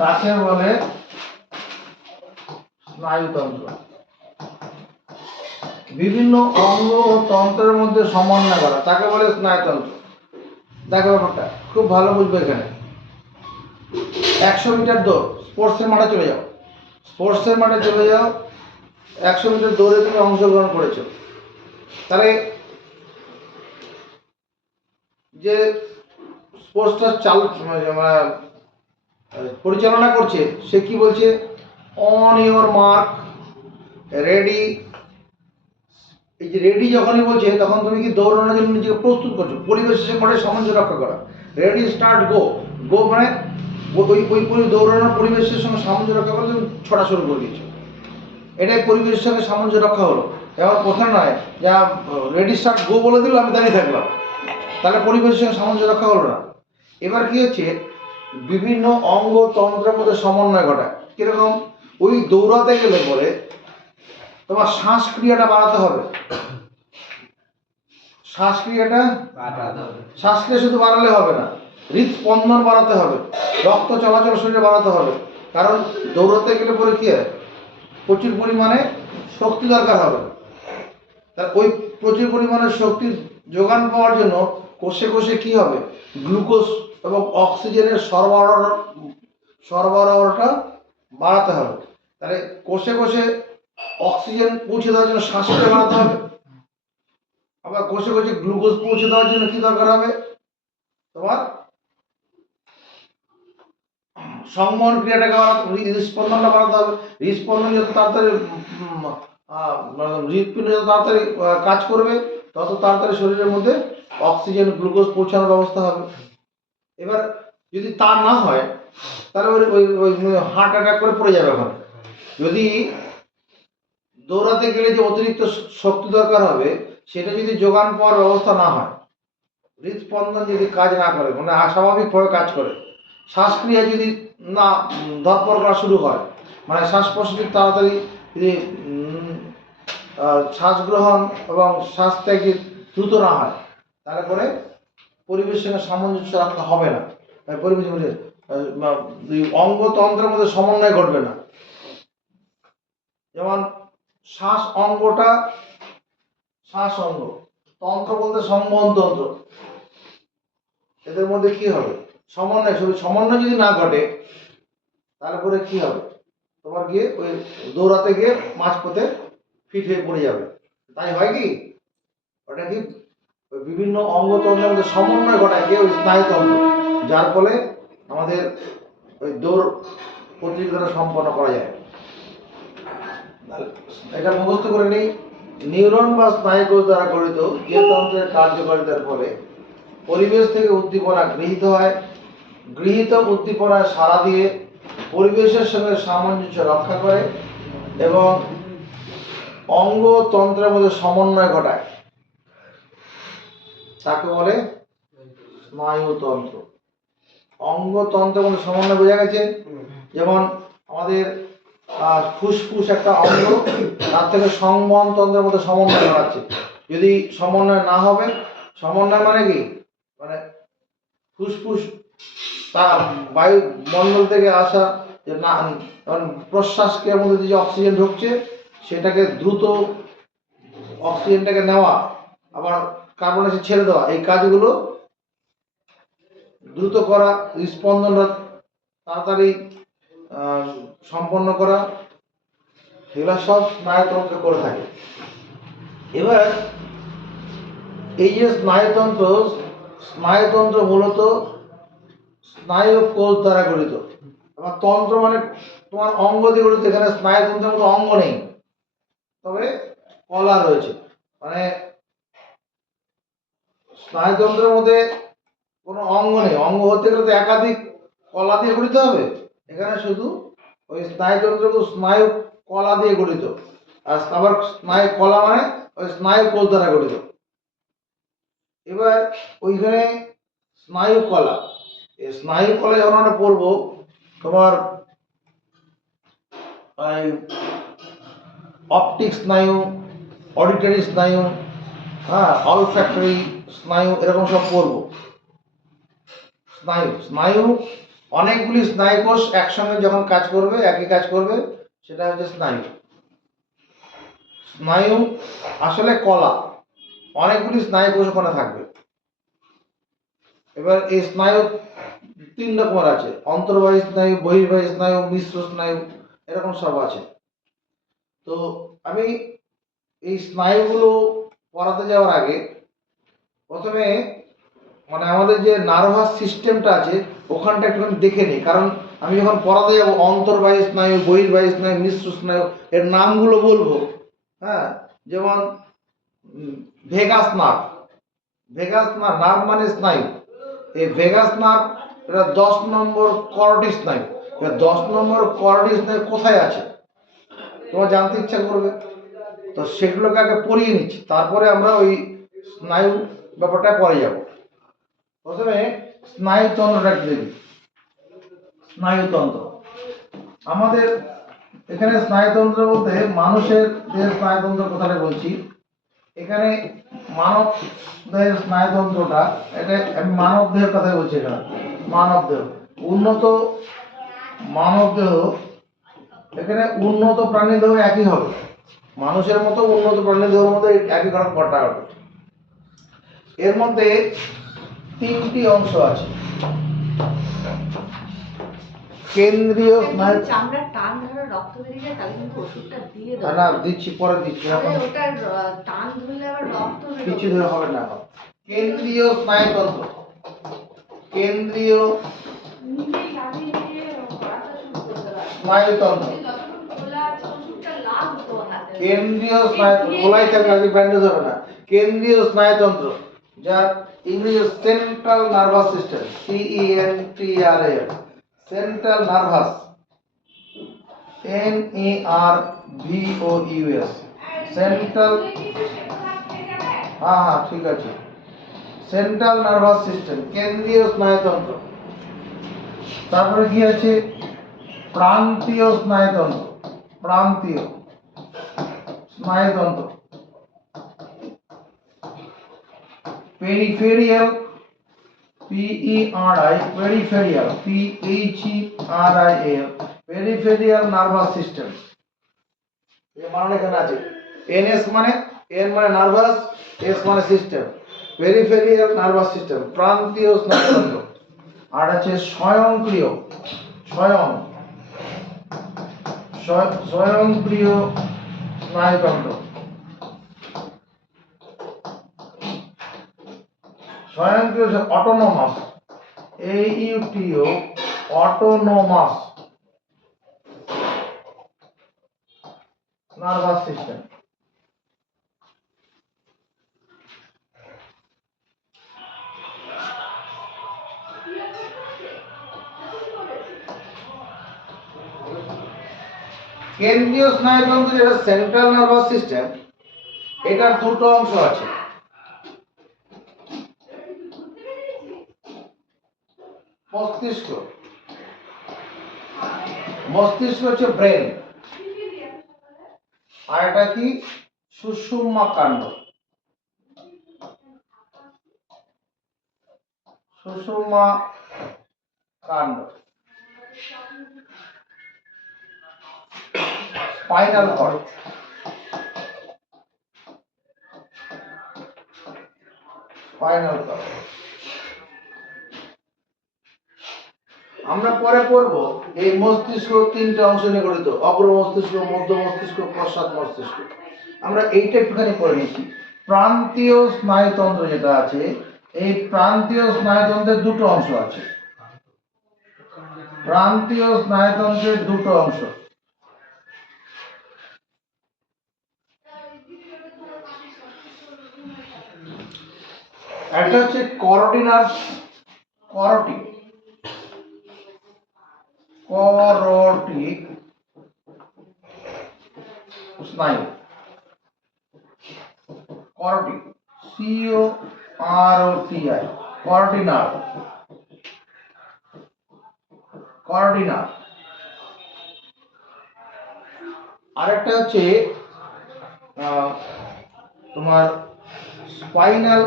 তাকে বলে স্নায়ুতন্ত্র। বিভিন্ন অঙ্গ ও তন্ত্রের মধ্যে সমন্বয় করা তাকে বলে স্নায়ুতন্ত্র। দেখো ব্যাপারটা খুব ভালো বুঝবে। এখানে 100 মিটার দৌড়, স্পোর্টসের মাঠে চলে যাও, 100 মিটার দৌড়ে তুমি অংশগ্রহণ করেছো, তাহলে যে স্পোর্টসটা পরিচালনা করছে সে কি বলছে, অন ইওর মার্ক রেডি। এই যে রেডি যখনই বলছে তখন তুমি কি দৌড়ানোর জন্য নিজেকে প্রস্তুত করছো, পরিবেশের সঙ্গে সামঞ্জস্য রক্ষা করা। রেডি স্টার্ট গো, গো মানে ওই দৌড়ানোর পরিবেশের সঙ্গে সামঞ্জস্য রক্ষা করে তুমি ছড়া শুরু করে দিয়েছো, এটাই পরিবেশের সঙ্গে সামঞ্জস্য রক্ষা হলো। এবার কথা নয় যা রেডি স্টার্ট গো বলে দিল আমি দাঁড়িয়ে থাকলাম, তাহলে পরিবেশের সঙ্গে সামঞ্জস্য রক্ষা হলো না। এবার কি হচ্ছে, বিভিন্ন অঙ্গ তন্ত্রের মধ্যে সমন্বয় ঘটায়। কিরকম, ওই দৌড়াতে গেলে পরে তোমার শ্বাসক্রিয়াটা বাড়াতে হবে। শ্বাসক্রিয়া শুধু বাড়ালে হবে না, হৃদস্পন্দন বাড়াতে হবে, রক্ত চলাচল শরীরে বাড়াতে হবে। কারণ দৌড়াতে গেলে পরে কি হয়, প্রচুর পরিমাণে শক্তি দরকার হবে। তার ওই প্রচুর পরিমাণে শক্তির যোগান পাওয়ার জন্য কোষে কোষে কি হবে, গ্লুকোজ এবং অক্সিজেনের সরবরাহটা বাড়াতে হবে। তাহলে কোষে কোষে অক্সিজেন পৌঁছে দেওয়ার জন্য শ্বাসক্রিয়া বাড়াতে হবে। আবার কোষে কোষে গ্লুকোজ পৌঁছে দেওয়ার জন্য কি দরকার হবে, তোমার সংবহন ক্রিয়াটাকে বাড়াতে, হৃদস্পন্দনটা বাড়াতে হবে। হৃদস্পন্দন যত তাড়াতাড়ি হৃদপিণ্ড যত তাড়াতাড়ি কাজ করবে তত তাড়াতাড়ি শরীরের মধ্যে অক্সিজেন গ্লুকোজ পৌঁছানোর ব্যবস্থা হবে। এবার যদি তা না হয় তাহলে ওই ওই হার্ট অ্যাটাক করে পড়ে যাবে ওখানে। যদি দৌড়াতে গেলে যে অতিরিক্ত শক্তি দরকার হবে সেটা যদি যোগান পাওয়ার ব্যবস্থা না হয়, হৃদস্পন্দন যদি কাজ না করে মানে অস্বাভাবিকভাবে কাজ করে, শ্বাসক্রিয়া যদি না ধরপড় করা শুরু হয়, মানে শ্বাস প্রশ্বাস তাড়াতাড়ি যদি শ্বাস গ্রহণ এবং শ্বাস ত্যাগ দ্রুত না হয়, তারপরে পরিবেশের সঙ্গে সামঞ্জস্য রাখা হবে না, পরিবেশের মধ্যে অঙ্গতন্ত্রের মধ্যে সমন্বয় ঘটবে না। যেমন শ্বাস অঙ্গটা, শ্বাস অঙ্গ, তন্ত্র বলতে সংবহন তন্ত্র, এদের মধ্যে কি হবে, সমন্বয়। সমন্বয় যদি না ঘটে তারপরে কি হবে, তোমার গিয়ে ওই দৌড়াতে গিয়ে মাঝপথে ফিট হয়ে পড়ে যাবে। তাই হয় কি, ওটা কি ওই বিভিন্ন অঙ্গতন্ত্রের মধ্যে সমন্বয় ঘটায় গিয়ে ওই স্নায়ুতন্ত্র, যার ফলে আমাদের ওই দৌড় প্রতিযোগিতা সম্পন্ন করা যায়। এটা মুখস্থ করে নিই, নিউরন বা স্নায়ুকোষ দ্বারা গঠিত যে তন্ত্রের কার্যকারিতার ফলে পরিবেশ থেকে উদ্দীপনা গৃহীত হয়, গৃহীত উদ্দীপনায় সাড়া দিয়ে পরিবেশের সঙ্গে সামঞ্জস্য রক্ষা করে এবং অঙ্গতন্ত্রের মধ্যে সমন্বয় ঘটায়, তাকে বলে স্নায়ুতন্ত্র। অঙ্গতন্ত্রের মধ্যে সমন্বয় বোঝা গেছে। যেমন আমাদের ফুসফুস একটা অঙ্গ, তার থেকে সংবহন তন্ত্রের মধ্যে সমন্বয় ঘটাচ্ছে। যদি সমন্বয় না হবে, সমন্বয় মানে কি, মানে ফুসফুস তার বায়ুমণ্ডল থেকে আসা যে না প্রশ্বাস ক্রিয়ার মধ্যে যে অক্সিজেন ঢুকছে সেটাকে দ্রুত অক্সিজেনটাকে নেওয়া, আবার কার্বন ডাইঅক্সাইড ছেড়ে দেওয়া, এই কাজগুলো দ্রুত করা, স্পন্দনটা তাড়াতাড়ি সম্পন্ন করা, এগুলো সব স্নায়ুতন্ত্র করে থাকে। এবার এই যে স্নায়ুতন্ত্র মূলত স্নায়ু কোষ দ্বারা গঠিত। আবার তন্ত্র মানে তোমার অঙ্গ দিয়ে গঠিত। এখানে স্নায়ুতন্ত্রের মতো অঙ্গ নেই, তবে কলা রয়েছে। মানে স্নায়ুতন্ত্রের মধ্যে কোনো অঙ্গ নেই, অঙ্গ হতে গেলে তো একাধিক কলা দিয়ে গঠিত হবে। এখানে শুধু ওই স্নায়ুতন্ত্র স্নায়ু কলা দিয়ে গঠিত। আর আবার স্নায়ু কলা মানে ওই স্নায়ু কোষ দ্বারা গঠিত। এবার ওইখানে স্নায়ু কলা, এই স্নায়ু কলা যখন আমরা পড়বো তোমার অপটিক স্নায়ু, অডিটরি স্নায়ু, হ্যাঁ, অলফ্যাক্টরি স্নায়ু, এরকম সব পড়বো। স্নায়ু স্নায়ু অনেকগুলি স্নায়ু কোষ একসঙ্গে যখন কাজ করবে, একই কাজ করবে, সেটা হচ্ছে স্নায়ু। স্নায়ু আসলে কলা, অনেকগুলি স্নায়ু কোষ ওখানে থাকবে। এবার এই স্নায়ু 3 রকমের আছে, অন্তর্বাহী স্নায়ু, বহির্বাহী স্নায়ু, মিশ্র স্নায়ু, এরকম সব আছে। তো আমি এই স্নায়ুগুলো পড়াতে যাওয়ার আগে প্রথমে মানে আমাদের যে নার্ভাস সিস্টেমটা আছে ওখানটা একটুখানি দেখে নিই, কারণ আমি যখন পড়াতে যাবো অন্তর্বাহী স্নায়ু, বহির্বাহী স্নায়ু, মিশ্র স্নায়ু, এর নামগুলো বলবো। হ্যাঁ, যেমন vagus nerve. Vagus nerve, nerve মানে স্নায়ু। এই ভেগাস নার্ভ এটা 10 নম্বর করটি স্নায়ু। এবার 10 নম্বর করটি স্নায়ু কোথায় আছে তোমার জানতে ইচ্ছা করবে, তো সেগুলোকে আগে পড়িয়ে নিচ্ছি, তারপরে আমরা ওই স্নায়ু ব্যাপারটা পরে যাব। প্রথমে স্নায়ুতন্ত্রটা একটু দেখি। স্নায়ুতন্ত্র আমাদের এখানে স্নায়ুতন্ত্র বলতে মানুষের দেহের স্নায়ুতন্ত্র কথাটা বলছি। এখানে মানব দেহের স্নায়ুতন্ত্রটা, এটা আমি মানব দেহের কথাই বলছি। এখানে মানব দেহ, উন্নত মানব দেহ, এখানে উন্নত প্রাণী দেহ একই হবে, মানুষের মতো উন্নত প্রাণী দেহের মতো একই ধরনের ঘটনা ঘটে। এর মধ্যে 3টি অংশ আছে। কেন্দ্রীয় স্নায়ু, চামড়ার টান ধরে রক্ত বেরিয়ে যায়, তাহলে কিন্তু ওষুধটা দিয়ে দাও। না দিচ্ছি, পরে দিচ্ছি, এখন ওটার টান ধরলে আবার রক্ত কিছু ধরে হবে না। এখন কেন্দ্রীয় স্নায়ুতন্ত্র, কেন্দ্রীয় স্নায়ুতন্ত্র, কেন্দ্রীয় স্নায়ু গোলাই থাকবে, আজকে ব্যান্ডেজ হবে না। কেন্দ্রীয় স্নায়ুতন্ত্র, যার ইংরেজি central nervous system, CENTRAL, central nervous, NERVOUS, central, হ্যাঁ হ্যাঁ ঠিক আছে, সেন্ট্রাল নার্ভাস সিস্টেম, কেন্দ্রীয় স্নায়ুতন্ত্র। তারপরে কি আছে, প্রান্তীয় স্নায়ুতন্ত্র, প্রান্তীয় স্নায়ুতন্ত্র, peripheral, peripheral, PHERIAL, peripheral nervous system. এই মানে এখানে আছে, NS মানে, N মানে নার্ভাস, S মানে সিস্টেম, পেরিফেরিয়াল নার্ভাস সিস্টেম, প্রান্তীয় স্নায়ুতন্ত্র। আর আছে স্বয়ংক্রিয়, স্বয়ংক্রিয় স্নায়ুতন্ত্র। স্বয়ংক্রিয়, autonomous, AUTO, autonomous nervous system. কেন্দ্রীয় স্নায়ুতন্ত্র যেটা সেন্ট্রাল নার্ভাস সিস্টেম, এটার 2টো অংশ আছে। মস্তিষ্ক, মস্তিষ্ক হচ্ছে ব্রেন, আর এটা কি সুষুম্না কাণ্ড, সুষুম্না কাণ্ড, স্পাইনাল কর্ড, স্পাইনাল কর্ড। আমরা পরে পড়ব এই মস্তিষ্ক 3টে অংশ নিয়ে গঠিত, অগ্র মস্তিষ্ক, মধ্য মস্তিষ্ক, পশ্চাৎ মস্তিষ্ক। আমরা এইটা একটুখানি পড়ে নিচ্ছি। প্রান্তীয় স্নায়ুতন্ত্র যেটা আছে, এই প্রান্তীয় স্নায়ুতন্ত্রের 2টো অংশ আছে। প্রান্তীয় স্নায়ুতন্ত্রের 2টো অংশ, একটা হচ্ছে করোটিনাস, করোটিক স্নায়ু, করটি, COROTI, করটি নার্ভ, করটি নার্ভ। আরেকটা হচ্ছে তোমার স্পাইনাল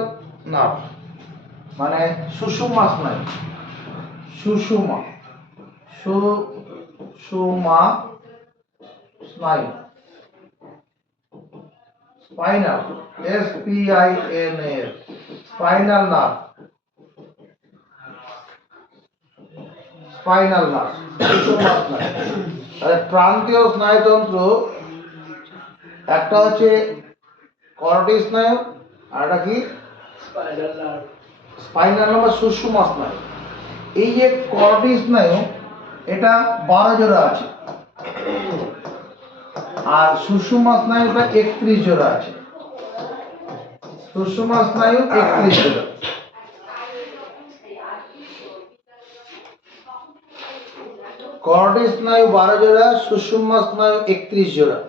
নার্ভ, মানে সুষুম্না স্নায়ু, সুষুম্না সুষুম্না স্নায়ু, spinal, SPINAL, spinal nerve, spinal nerve, সুষুম্না স্নায়ু। তাহলে প্রান্তীয় স্নায়ুতন্ত্র একটা হচ্ছে করটি স্নায়ু, আর একটা কি স্পাইনাল নার্ভ বা সুষুম্না স্নায়ু। এই যে করটি স্নায়ু এটা 12 জোড়া আছে, আর সুষুম্না স্নায়ুটা 31 জোড়া আছে। সুষুম্না স্নায়ু 31 জোড়া, করটি স্নায়ু 12 জোড়া, সুষুম্না স্নায়ু 31 জোড়া।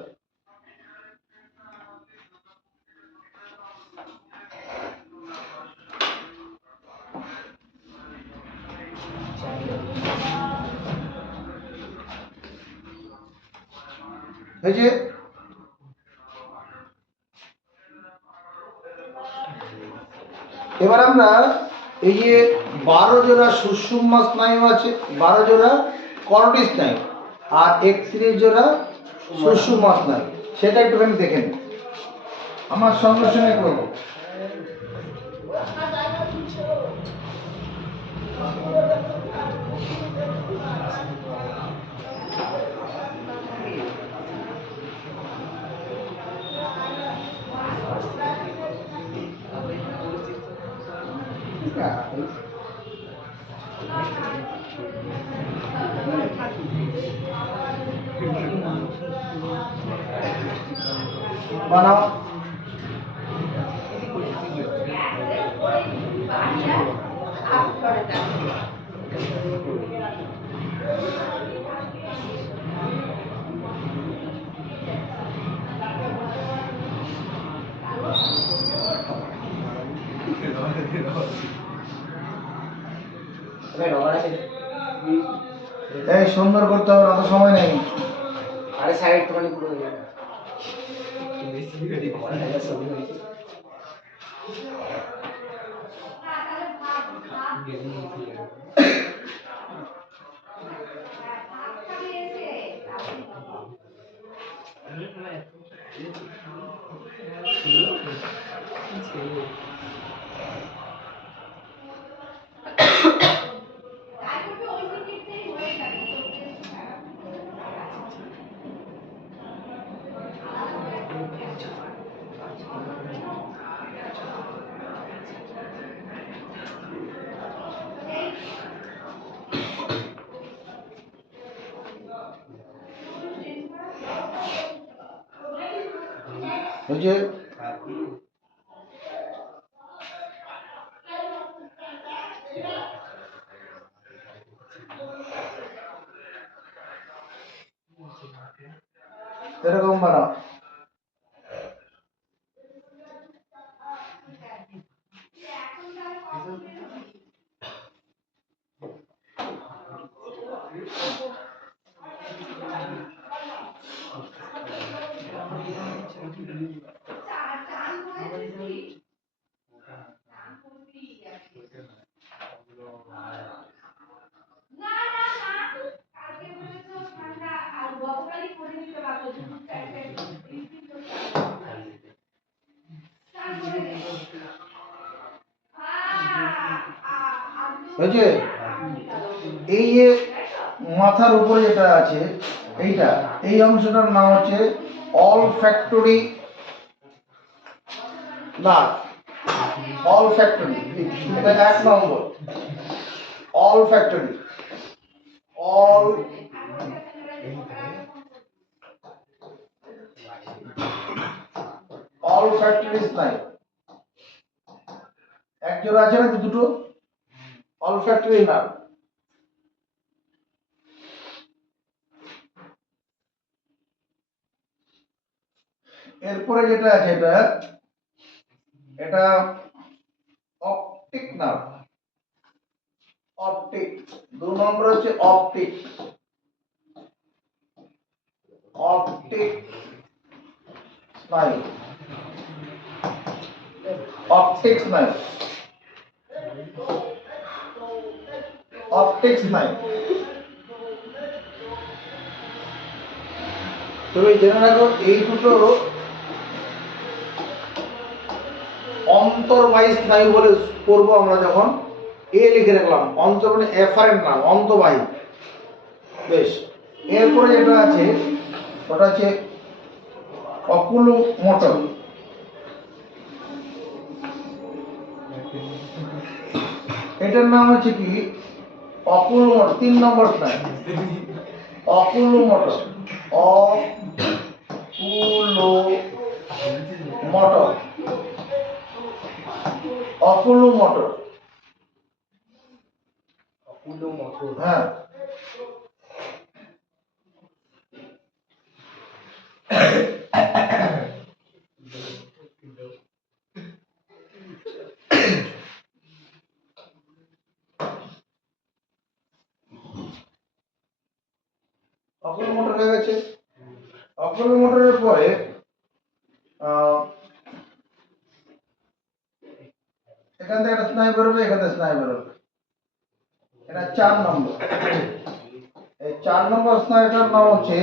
এই যে এবার আমরা এই যে 12 জোড়া সুষুম্না স্নায়ু আছে, 12 জোড়া করটি স্নায়ু, আর 31 জোড়া সুষুম্না স্নায়ু, সেটা একটুখানি দেখে নিন। আমার সঙ্গে সঙ্গে করবো। বানাও। এই সুন্দর করতে হবে, অত সময় নেই। আরে সাইড তোমার পুরো ওই যে এরকম বানাও। ওই যে এই যে মাথার উপরে যেটা আছে এইটা, এই অংশটার নাম হচ্ছে অলফ্যাক্টরি নার্ভ, অলফ্যাক্টরি। এটা 1 নম্বর, অলফ্যাক্টরি, অল অলফ্যাক্টরি স্নায়ু। এক জোড়া আছে নাকি দুটো? Olfactory nerve. এরপরে যেটা আছে এটা অপটিক নার্ভ। অপটিক 2 নম্বর হচ্ছে অপটিক। অপটিক স্নায়ু। অপটিক স্নায়ু। অপটিক স্নায়ু। তুমি জেনে রাখো এই দুটো অন্তর্বাহী স্নায়ু বলে পড়বো আমরা যখন। লিখে রাখলাম অন্তর মানে এফারেন্ট নাম, অন্তর্বাহী। বেশ, এরপরে যেটা আছে ওটা হচ্ছে অকুলোমোটর। এটার নাম হচ্ছে কি অকুলোমোটর, 3 নম্বর স্নায়ু। অকুলোমোটর। অকুলোমোটর। অকুলোমোটর। হ্যাঁ, অকুলোমোটর হয়ে গেছে। অকুলোমোটরের পরে এখান থেকে একটা স্নায়ু বেরোবে, এখান থেকে স্নায়ু বেরোবে। এটা 4 নম্বর। এই 4 নম্বর স্নায়ুটার নাম হচ্ছে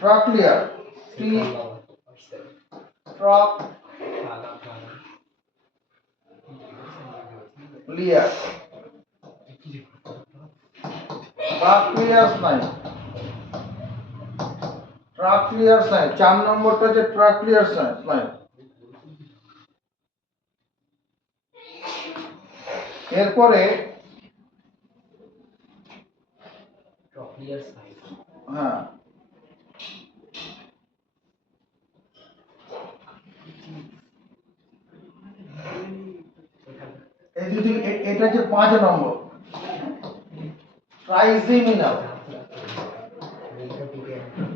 ট্রাকলিয়ার। ট্রাকলিয়ার। ট্রাকলিয়ার স্নায়ু। ট্রাকলিয়ার স্নায়ু 4 নম্বরটা হচ্ছে ট্রাকলিয়ার স্নায়ু। এরপরে হ্যাঁ, এই দুটি, এটা হচ্ছে 5 নম্বর ট্রাইজেমিনাল।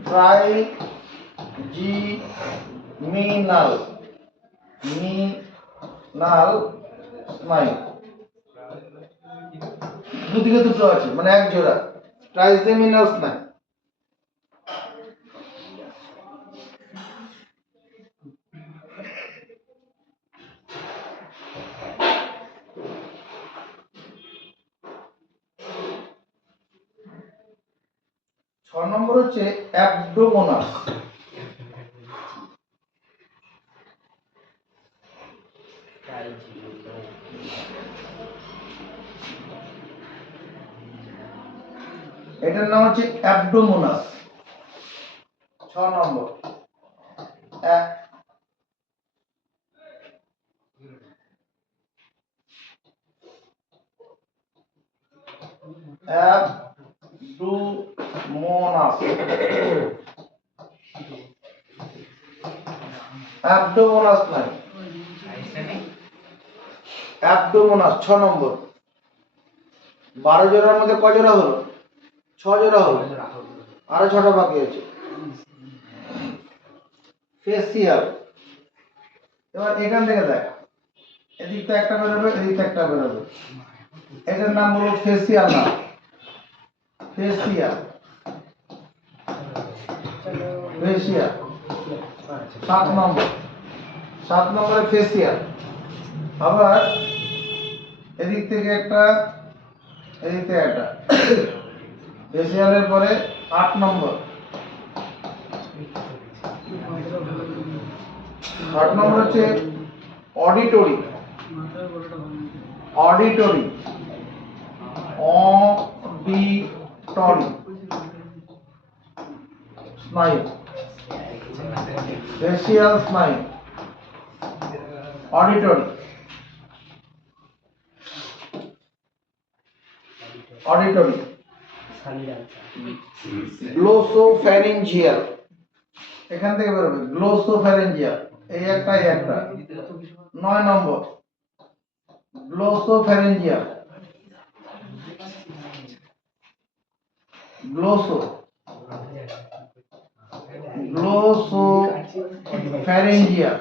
ট্রাইজিমিনাল স্নায়ু। দুদিকে দুটো আছে মানে এক জোড়া। ট্রাইজেমিনাল স্নায়ু। ছ নম্বর হচ্ছে অ্যাবডোমোনাস। এটার নাম হচ্ছে অ্যাবডোমোনাস। 6 নম্বর অ্যাবডোমোনাস। অ্যাবডোমোনাস নাই। অ্যাবডোমোনাস 6 নম্বর। 12 জোড়ার মধ্যে কয় জোড়া হলো? 6 জোড়া হলো, আরো 6টা বাকি আছে। ফেসিয়াল। এবার এখান থেকে দেখ, এদিকটা একটা বেরোবে, এদিকটা একটা বেরোবে। এটার নাম হলো ফেসিয়াল না, ফেসিয়াল। ফেসিয়াল 7 নম্বর। 7 নম্বরে ফেসিয়াল। আবার এদিক থেকে একটা, এদিক থেকে একটা। ফেসিয়ালের পরে 8 নম্বর। 8 নম্বর হচ্ছে অডিটরি। অডিটরি। অডিটরি স্নায়ু। ফেসিয়াল স্নায়ু। অডিটরি। অডিটরি। গ্লোসোফ্যারিঞ্জিয়াল। এখান থেকে বেরোবে গ্লোসোফ্যারিঞ্জিয়াল। এই একটা, এই একটা। 9 নম্বর গ্লোসোফ্যারিঞ্জিয়াল। গ্লোসো গ্লোসোফ্যারিঞ্জিয়াল।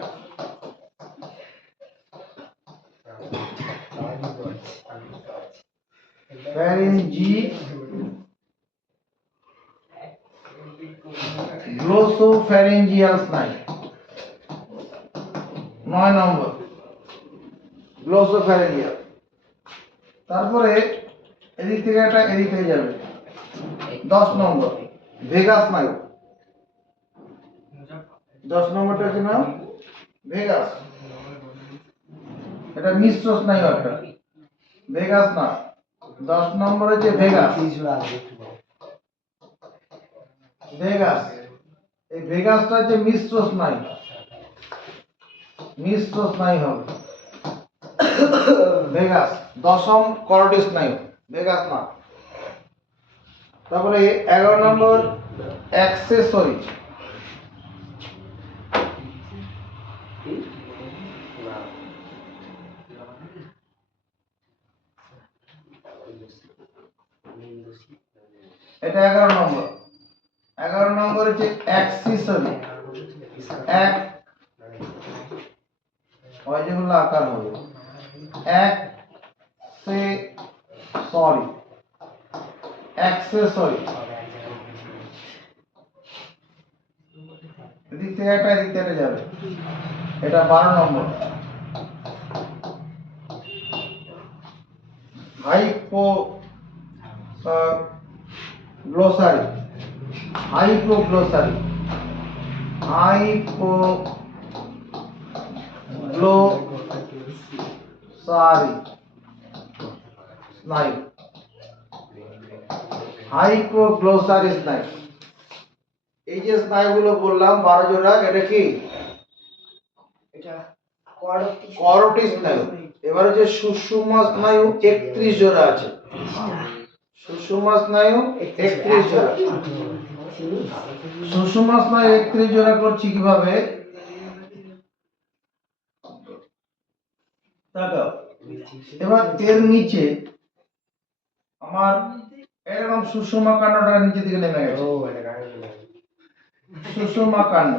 গ্লোসোফ্যারিঞ্জিয়াল স্নায়ু 9 নম্বর গ্লোসোফ্যারিঞ্জিয়াল। তারপরে এদিক থেকে একটা এদিক থেকে যাবে 10 নম্বর ভেগাস স্নায়ু। 10 নম্বরটা হচ্ছে না ভেগাস, এটা মিশ্র স্নায়ু একটা, ভেগাস না। 10 নম্বর হচ্ছে ভেগাস। ভেগাস, এই ভেগাসটা হচ্ছে মিশ্র স্নায়ু, মিশ্র স্নায়ু হবে ভেগাস। 10ম করোটি স্নায়ু, ভেগাস না। তারপরে 11 নম্বর অ্যাক্সেসরি। এটা 11 নম্বর। 11 নম্বর হচ্ছে অ্যাক্সেসরি। এক হয় যেগুলো আকার হবে অ্যাক্সেসরি। এদিক থেকে একটা এদিক থেকে যাবে, এটা 12 নম্বর। হাইপোগ্লোসারি। হাইপোগ্লোসারি স্নায়ু, হাইপোগ্লোসারি স্নায়ু। এই যে স্নায়ুগুলো বললাম 12 জোড়া, এটা কি করোটি স্নায়ু। এবার হচ্ছে সুষুম্না স্নায়ু 31 জোড়া আছে। সুষুম্না স্নায়ু 31 জোড়া। সুষুম্না স্নায়ু 31 জোড়া করছি কিভাবে? তাকাও, এবার এর নিচে আমার এরকম সুষুম্না কাণ্ডটা নিচে দিকে নেমে গেছে। সুষুম্না কাণ্ড,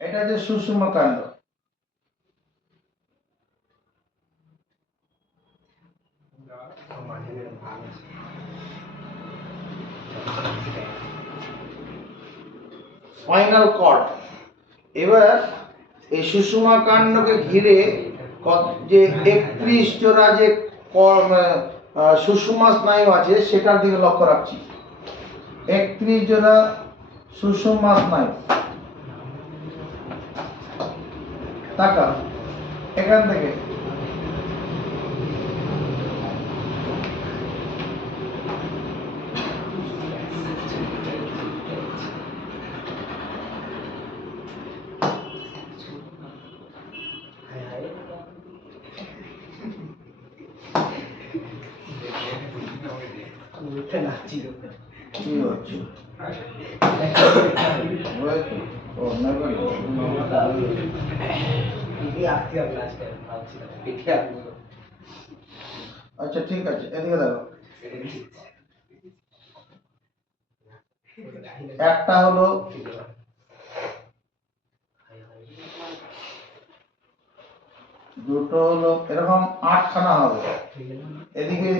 এটা যে সুষুম্না কাণ্ড। Spinal cord. এবার এই সুষুম্না কাণ্ডকে ঘিরে যে 31 জোড়া যে সুষুম্না স্নায়ু আছে সেটার দিকে লক্ষ্য রাখছি। 31 জোড়া সুষুম্না স্নায়ু। তাকা এখান থেকে কি হচ্ছে? আচ্ছা ঠিক আছে, এদিকে দেখো। একটা হলো দুটো হলো এরকম 8খানা হবে। এদিকে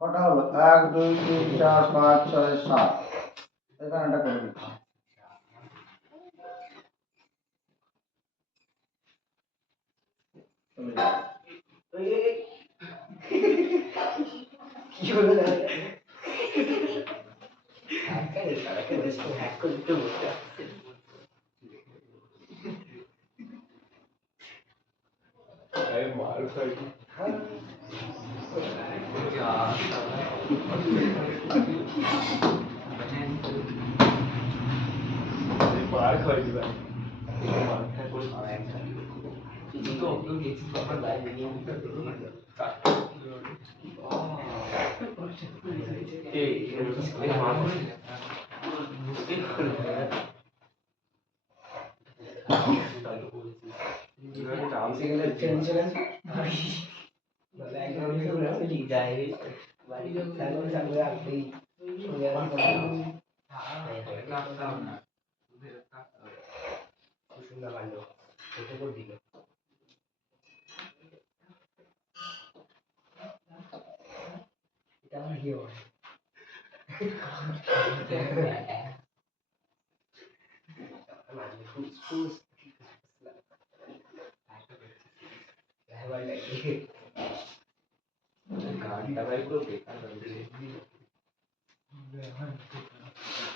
কটা হলো? 1 2 3 4 5 6 7। এখানে এটা করে দিচ্ছি।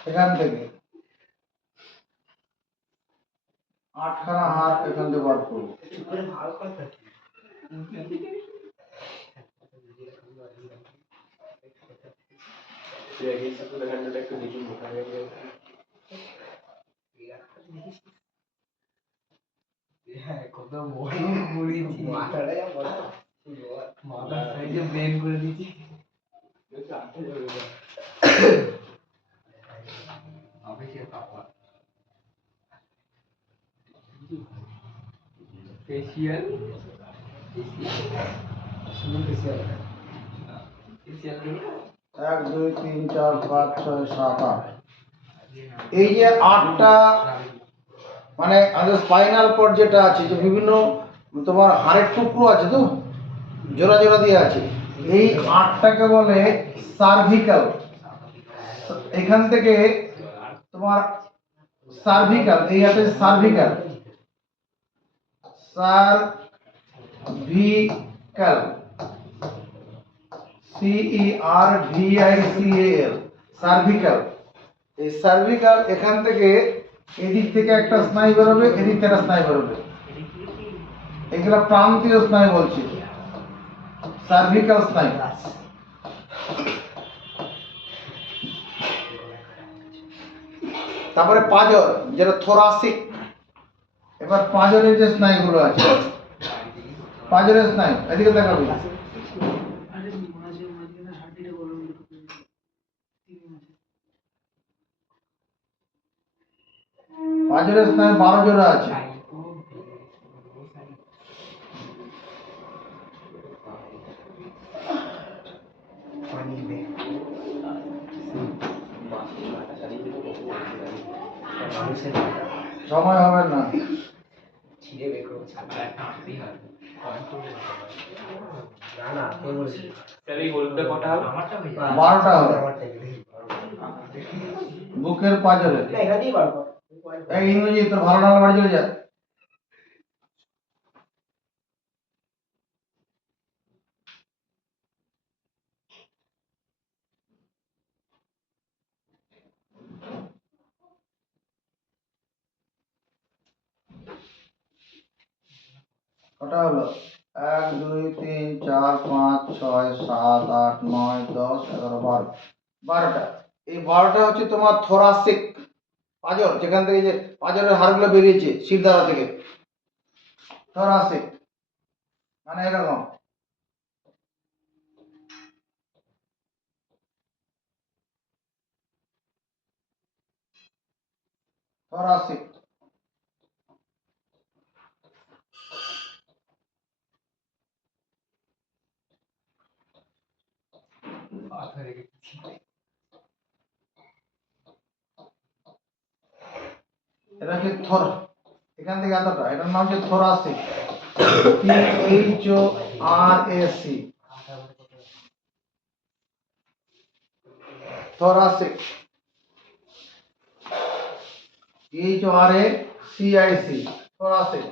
এখান থেকে 8খানা হাত এখান থেকে বার করবো। এক দুই তিন চার পাঁচ ছয় সাত আট, এই যে 8টা মানে আমাদের স্পাইনাল কর্ড যেটা আছে, যে বিভিন্ন তোমার হাড়ের টুকরো আছে তো, জোড়া জোড়া দিয়ে আছে, এই 8টাকে বলে সার্ভিক্যাল। এখান থেকে তোমার সার্ভিক্যাল, এই আছে সার্ভিক্যাল, সার্ভিক্যাল, CERVICAL, সার্ভিক্যাল। এই সার্ভিক্যাল এখান থেকে এদিক থেকে একটা স্নায়ু বেরোবে, এদিক থেকে একটা স্নায়ু বেরোবে, এগুলা প্রান্তীয় স্নায়ু বলছি, সার্ভিক্যাল স্নায়ু। তারপরে পাঁজর, যেটা থোরাসিক। এবার পাঁজরের যে স্নায়ুগুলো আছে, পাঁজরের স্নায়ু এদিকে দেখাবি। পাঁজরের স্নায়ু 12 জোড়া আছে। সময় হবে না, 12টা হবে বুকের পাঁজরে। এই ইংরেজি তোর ভালো না বাড়ি চলে যা। কটা হলো? 1 2 3 4 5 6 7 8 9 10 11 12, 12টা। এই 12টা হচ্ছে তোমার থোরাসিক পাঁজর, যেখান থেকে যে পাঁজরের হাড়গুলো বেরিয়েছে শিরদাঁড়া থেকে, থোরাসিক মানে এরকম। থোরাসিক। এটা কি থর, এখান থেকে এতটা, এটার নাম হচ্ছে thoracic, THORAC, thoracic, THORACIC, thoracic,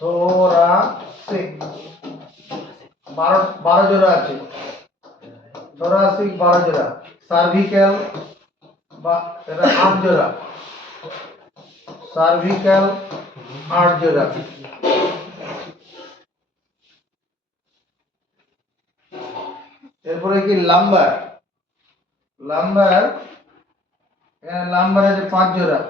thoracic. 12 জোড়া আছে, থোরাসিক 12 জোড়া। সার্ভিক্যাল বা এটা 8 জোড়া, সার্ভিক্যাল 8 জোড়া। এরপরে কি লাম্বার, লাম্বার এখানে লাম্বার আছে 5 জোড়া,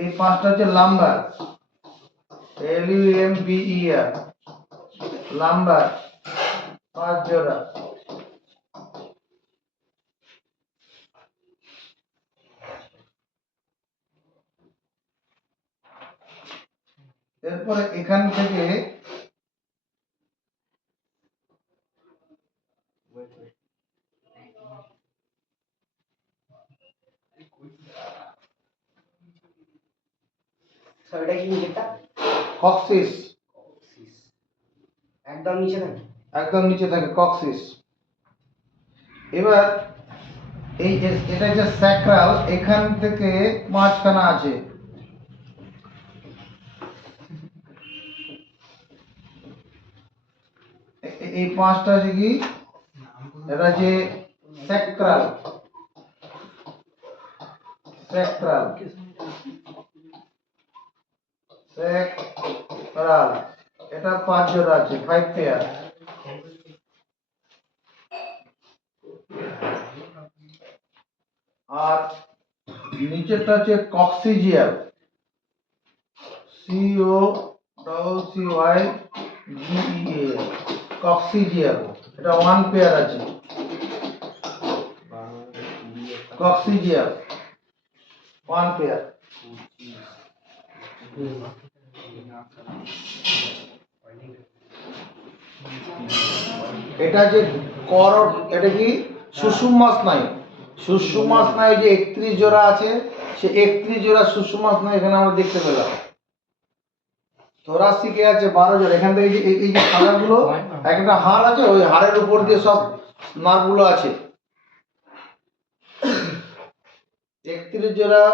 এই পাঁচটা হচ্ছে লাম্বার, LUMBER, লাম্বার 5 জোড়া। এরপরে এখান থেকে স্যার এটা কি নিচেরটা? কক্সিস, একদম নিচে থাকে। একদম নিচে থাকে কক্সিস। এবার এটা যে স্যাক্রাল, এখান থেকে মাঝখানা আছে, এই পাঁচটা আছে কি, এটা হচ্ছে স্যাক্রাল, স্যাক্রাল, স্যাক্রাল, এটা 5 জোড়া আছে, 5 পেয়ার। আর নিচেরটা হচ্ছে কক্সিজিয়াল, COCCYGEAL, কক্সিজিয়াল, এটা 1 পেয়ার আছে, কক্সিজিয়াল 1 পেয়ার। এটা যে করড, এটা কি সুষুম্না স্নায়ু, সুষুম্না স্নায়ু যে 31 জোড়া আছে, সে 31 জোড়া সুষুম্না স্নায়ু এখানে আমরা দেখতে পেলাম। থোরাসিকে আছে 12 জোড়া, এখান থেকে এই যে সাদাগুলো, একটা হাড় আছে, ওই হাড়ের উপর দিয়ে সব নার্ভগুলো আছে। 31 জোড়া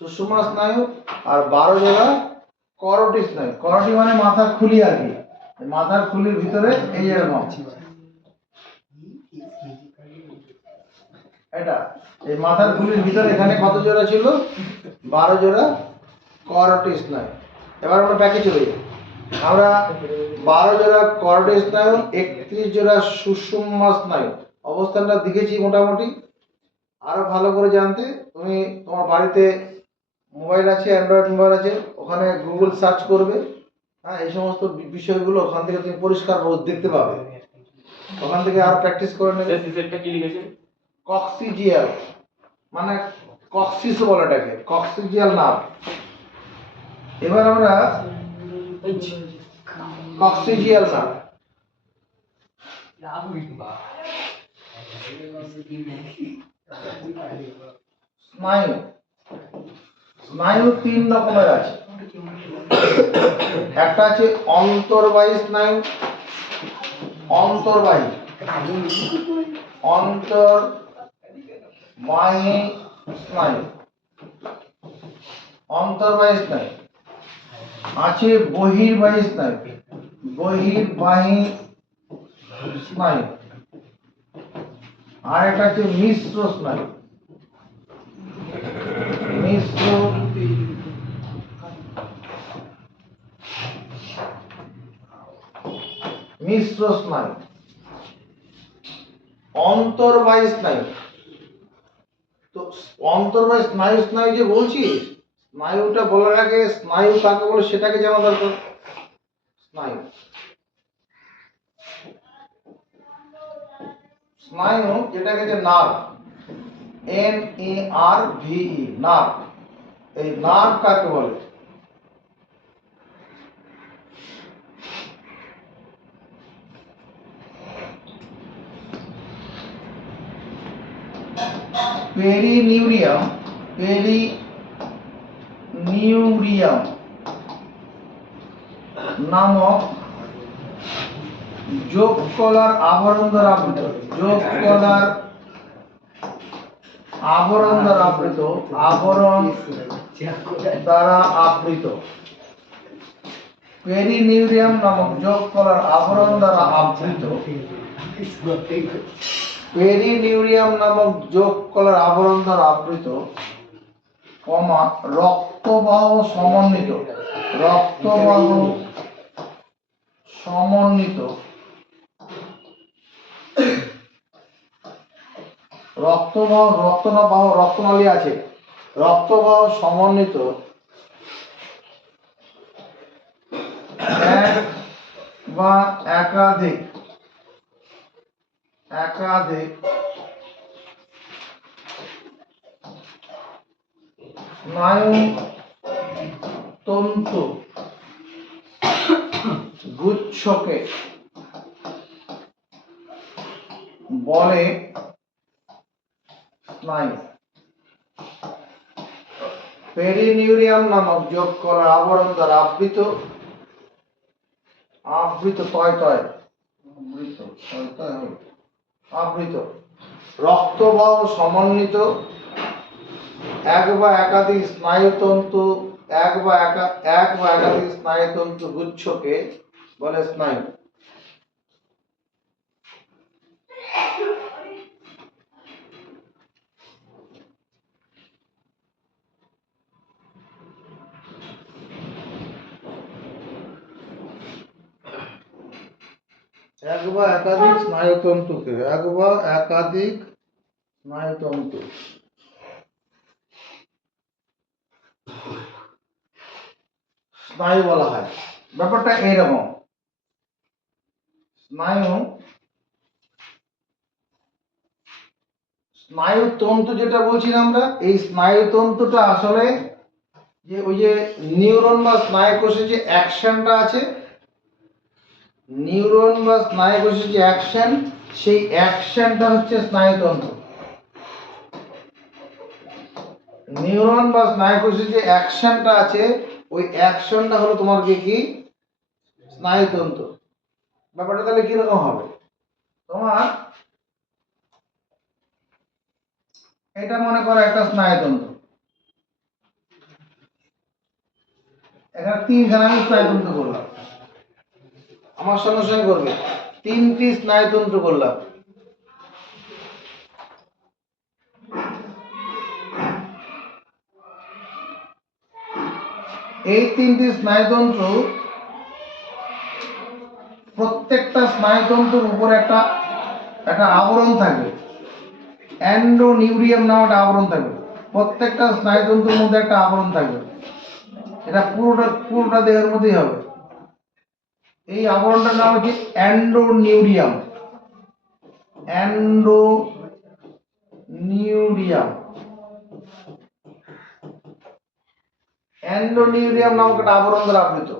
সুষুম্না স্নায়ু আর 12 জোড়া করোটি স্নায়ু। করোটি মানে মাথার খুলি আর কি, মাথার খুলির ভিতরে এই এরকম, এটা এই মাথার খুলির ভিতরে এখানে কত জোড়া ছিল, 12 জোড়া করোটি স্নায়ু। এবার আমরা ব্যাকে চলে যাই। আমরা 12 জোড়া করোটি স্নায়ু, 31 জোড়া সুষুম্না স্নায়ু অবস্থানটা দেখেছি মোটামুটি। আরো ভালো করে জানতে তুমি তোমার বাড়িতে মোবাইল আছে, অ্যান্ড্রয়েড মোবাইল আছে, ওখানে গুগল সার্চ করবে, হ্যাঁ, এই সমস্ত বিষয়গুলো ওখান থেকে তুমি পরিষ্কার দেখতে পাবে, ওখান থেকে আর প্র্যাকটিস করে নেবে। সেটটা কি লিখেছেন? কক্সিজিয়াল মানে কক্সিস বলে এটাকে, কক্সিজিয়াল নার্ভ। এবার আমরা কক্সিজিয়াল নার্ভ, স্নায়ু, স্নায়ু 3 রকমের আছে। একটা আছে অন্তর্বাহী স্নায়ু, অন্তর্বাহী, অন্তর্বাহী স্নায়ু, অন্তর্বাহী স্নায়ু। আছে বহির্বাহী স্নায়ু, বহির্বাহী স্নায়ু। আর একটা আছে মিশ্র স্নায়ু, মিশ্র, মিশ্র স্নায়ু। অন্তর্বাহী স্নায়ু, তো অন্তর্বাহী স্নায়ু, স্নায়ু যে বলছি, স্নায়ুটা বলার আগে স্নায়ু কাকে বলে সেটাকে জানা দরকার। স্নায়ু, স্নায়ু যেটাকে যে নার্ভ, NARVE, নার্ভ, এই নার্ভ কাকে বলে? পেরিনিউরিয়াম, পেরিনিউরিয়াম নামক যোগ কলার আবরণ দ্বারা আবৃত, যোগ কলার আবরণ দ্বারা আবৃত, আবরণ দ্বারা আবৃত, পেরিনিউরিয়াম নামক যোগ কলার আবরণ দ্বারা আবৃত, পেরিনিউরিয়াম নামক যোগ কলার আবরণ দ্বারা আবৃত, কমা রক্তবাহ সমন্বিত, রক্তবাহ সমন্বিত, রক্তবাহ, রক্তবাহ, রক্তনালী আছে, রক্তবাহ সমন্বিত এক বা একাধিক স্নায়ু তন্তু গুচ্ছকে বলে স্নায়ু। পেরিনিউরিয়াম নামক যোগ করা আবরণ দ্বারা আবৃত রক্তবাহ সমন্বিত এক বা একাধিক স্নায়ুতন্তু গুচ্ছকে বলে স্নায়ু। এক বা একাধিক স্নায়ুতন্তু স্নায়ু বলা হয়। ব্যাপারটা এইরকম, স্নায়ুতন্তু যেটা বলছিলাম আমরা, এই স্নায়ুতন্তুটা আসলে যে ওই যে নিউরন বা স্নায়ুকোষের যে অ্যাকশনটা আছে, সেই অ্যাকশনটা হচ্ছে স্নায়ুতন্ত্র। নিউরন বা স্নায়ুকোষের যে অ্যাকশনটা আছে, ওই অ্যাকশনটা হলো তোমার কি স্নায়ুতন্ত্র। ব্যাপারটা তাহলে কিরকম হবে, তোমার এটা মনে করো একটা স্নায়ুতন্ত্র, এখানে তিনখানা আমি স্নায়ুতন্ত্র করলাম, আমার সঙ্গে সঙ্গে করবে, তিনটি স্নায়ুতন্ত্র করলাম। এই তিনটি স্নায়ুতন্ত্র, প্রত্যেকটা স্নায়ুতন্ত্রের উপরে একটা আবরণ থাকবে, অ্যান্ডোনিউরিয়াম নামে একটা আবরণ থাকবে। প্রত্যেকটা স্নায়ুতন্ত্রের মধ্যে একটা আবরণ থাকবে, এটা পুরোটা দেহের মধ্যেই হবে। এই আবরণটার নাম হচ্ছে অ্যান্ডোনিউরিয়াম। অ্যান্ডোনিউরিয়াম নামক একটা আবরণ দ্বারা আবৃত।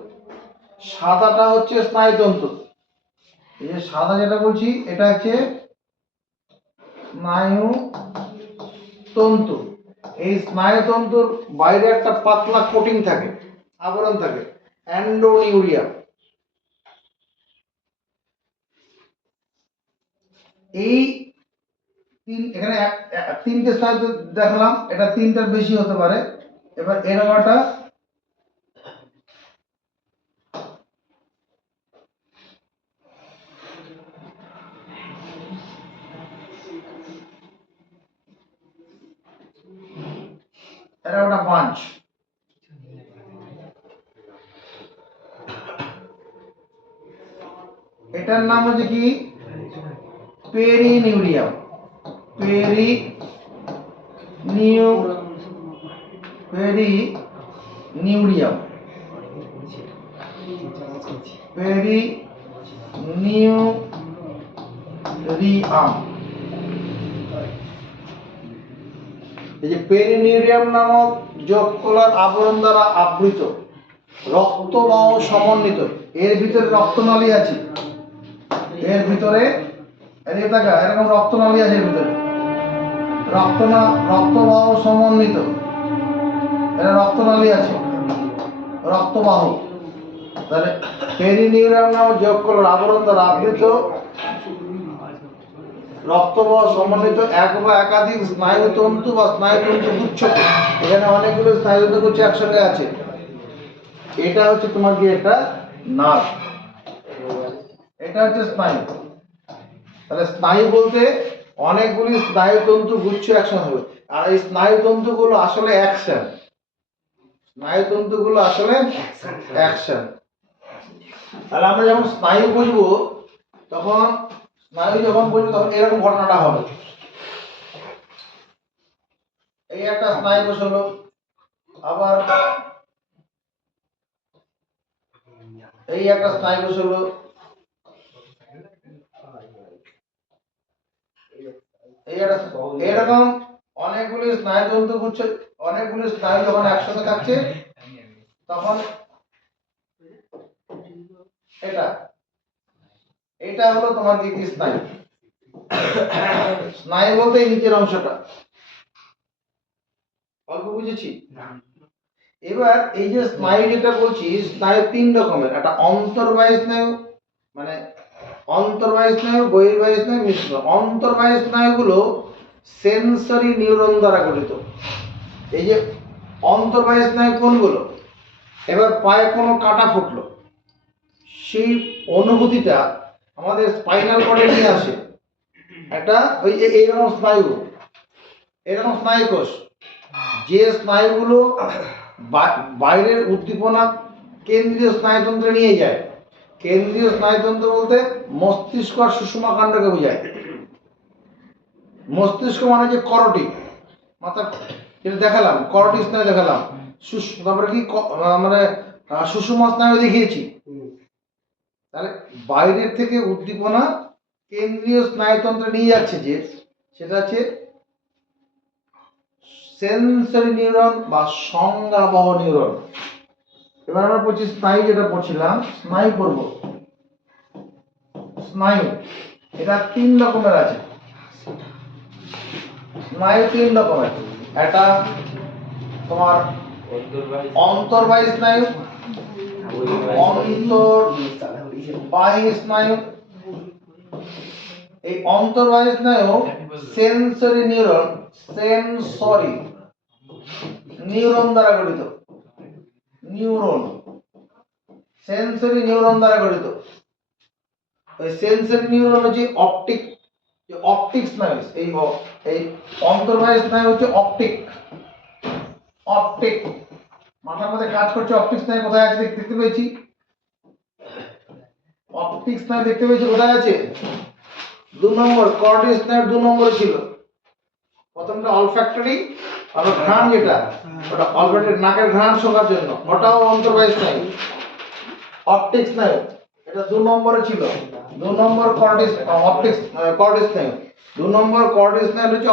সাদাটা হচ্ছে স্নায়ুতন্তু, এই যে সাদা যেটা বলছি এটা হচ্ছে স্নায়ুতন্তু। এই স্নায়ুতন্তুর বাইরে একটা পাতলা কোটিং থাকে, আবরণ থাকে, অ্যান্ডোনিউরিয়াম। এই এখানে তিনটে স্নায়ু দেখলাম, এটা তিনটার বেশি হতে পারে। এবার এরকম একটা পাঁচ, এটার নাম হচ্ছে কি পেরিনিউরিয়াম। পেরিনিউরিয়াম এই যে পেরিনিউরিয়াম নামক যোগ কলার আবরণ দ্বারা আবৃত রক্তবাহ সমন্বিত, এর ভিতরে রক্তনালী আছে, এর ভিতরে এরকম রক্তনালী আছে, এর ভিতরে রক্তবাহ সমন্বিত, এটা রক্তনালী আছে, রক্তবাহ। তাহলে পেরিনিউরিয়াম নামক যোগ কলার আবরণ দ্বারা আবৃত রক্তবাহ সমন্বিত এক বা একাধিক স্নায়ুতন্তু বা স্নায়ুতন্তু গুচ্ছ, এখানে অনেকগুলো স্নায়ুতন্তু গুচ্ছ একসঙ্গে আছে। এটা হচ্ছে তোমার কি একটা নার্ভ, এটা হচ্ছে স্নায়ু। তাহলে স্নায়ু বলতে অনেকগুলি স্নায়ুতন্তু গুচ্ছ একসঙ্গে হবে, আর এই স্নায়ুতন্তুগুলো আসলে অ্যাকশন। তাহলে আমরা যখন স্নায়ু বুঝবো, তখন এরকম ঘটনাটা হবে। এই একটা স্নায়ু কোষ হলো। আবার এই একটা স্নায়ু কোষ হলো। এই একটা এরকম অনেকগুলি স্নায়ুতন্তু গুচ্ছ, অনেকগুলি স্নায়ু যখন একসাথে থাকছে তখন এটা এটা হলো তোমার কি স্নায়ু। স্নায়ু বলতে এই নিচের অংশটা, অল্প বুঝেছি। এবার এই যে স্নায়ু যেটা বলছি, স্নায়ু তিন রকমের, একটা অন্তর্বাহী স্নায়ু, মানে অন্তর্বাহী স্নায়ু, বহির্বাহী স্নায়ু, মিশ্র। অন্তর্বাহী স্নায়ুগুলো সেন্সরি নিউরন দ্বারা গঠিত। এই যে অন্তর্বাহী স্নায়ু কোনগুলো, এবার পায়ে কোনো কাটা ফুটলো, সেই অনুভূতিটা আমাদের স্পাইনাল কর্ডে নিয়ে আসে একটা ওই এইরকম স্নায়ু, এরকম স্নায়ু কোষ, যে স্নায়ুগুলো বাইরের উদ্দীপনা কেন্দ্রীয় স্নায়ুতন্ত্রে নিয়ে যায়। কেন্দ্রীয় স্নায়ুতন্ত্র বলতে মস্তিষ্ক আর সুষমা কাণ্ডকে বোঝায়। মস্তিষ্ক মানে যে করটিক, মাথা যেটা দেখালাম, করটিক স্নায়ু দেখালাম, তারপরে কি মানে সুষমা স্নায়ু দেখিয়েছি। তাহলে বাইরের থেকে উদ্দীপনা কেন্দ্রীয় স্নায়ুতন্ত্রে নিয়ে যাচ্ছে, যে সেটা হচ্ছে সেন্সরি নিউরন বা সংজ্ঞাবহ নিউরন। এবার আমরা পড়ছি স্নায়ু, যেটা পড়ছিলাম স্নায়ু পড়ব। স্নায়ু এটা তিন রকমের আছে। স্নায়ু তিন রকমের, একটা তোমার অন্তর্বাহী স্নায়ু, অন্তর্বাহী স্নায়ু। এই অন্তর্বাহী স্নায়ু সেন্সরি নিউরন, সেন্সরি নিউরন দ্বারা গঠিত। নিউরন, সেন্সরি নিউরন দ্বারা গঠিত। ওই সেন্সরি নিউরন হচ্ছে অপটিক, অপটিক স্নায়ু। এই অন্তর্বাহী স্নায়ু হচ্ছে অপটিক। অপটিক মাথার মধ্যে কাজ করছে। অপটিক স্নায়ু কোথায় আছে দেখতে পেয়েছি? অপটিক স্নায়ু দেখতে পেয়েছি কোথায় আছে? 2 নম্বর কর্টিস স্নায়ু 2 নম্বরে ছিল। প্রথমটা অলফ্যাক্টরি, আর ঘ্রাণ, যেটা ওটা অলফ্যাক্টরি নাকের ঘ্রাণ শোকার জন্য, ওটাও অন্তর্বাহী স্নায়ু। অপটিক স্নায়ু এটা 2 নম্বরে ছিল। 2 নম্বর কর্টিস, অপটিক কর্টিস স্নায়ু। 2 নম্বর কর্টিস স্নায়ু হচ্ছে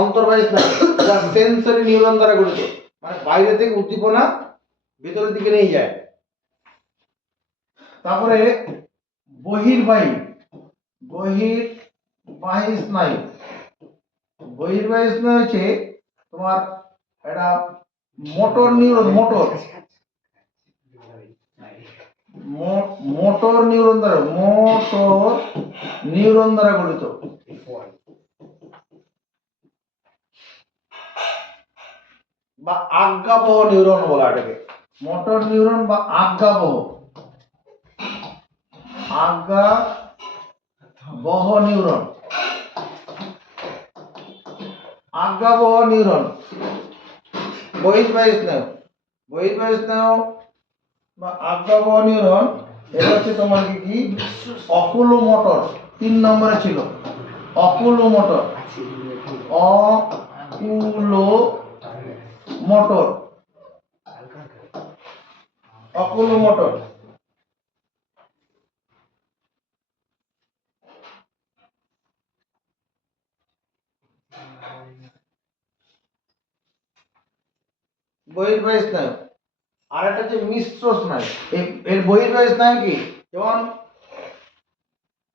অন্তর্বাহী স্নায়ু, যা সেন্সরি নিউরন দ্বারা গঠিত, মানে বাইরে থেকে উদ্দীপনা ভিতরের দিকে নিয়ে যায়। তারপরে বহির্বাহী, বহির্বাহী স্নায়ু। বহির্বাহী স্নায়ু হচ্ছে তোমার এটা মোটর নিউরন, মোটর নিউরন দ্বারা, মোটর নিউরন দ্বারা গঠিত। বা আজ্ঞাবহ নিউরন বলা এটাকে। মোটর নিউরন বা আজ্ঞাবহ, আজ্ঞাবহ নিউরন, আজ্ঞাবহ নিউরন। বহির্বাহী স্নায়ু, বহির্বাহী স্নায়ু বা আজ্ঞাবহ নিউরন, এটা হচ্ছে তোমার কি অকুলো মোটর 3 নম্বরে ছিল। অকুলো মোটর, অকুলো মোটর, অকুলো মোটর। বহির্বাহী স্নায়ু। আর একটা হচ্ছে মিশ্র স্নায়ু। এর বহির্বাহী স্নায়ু কি, যেমন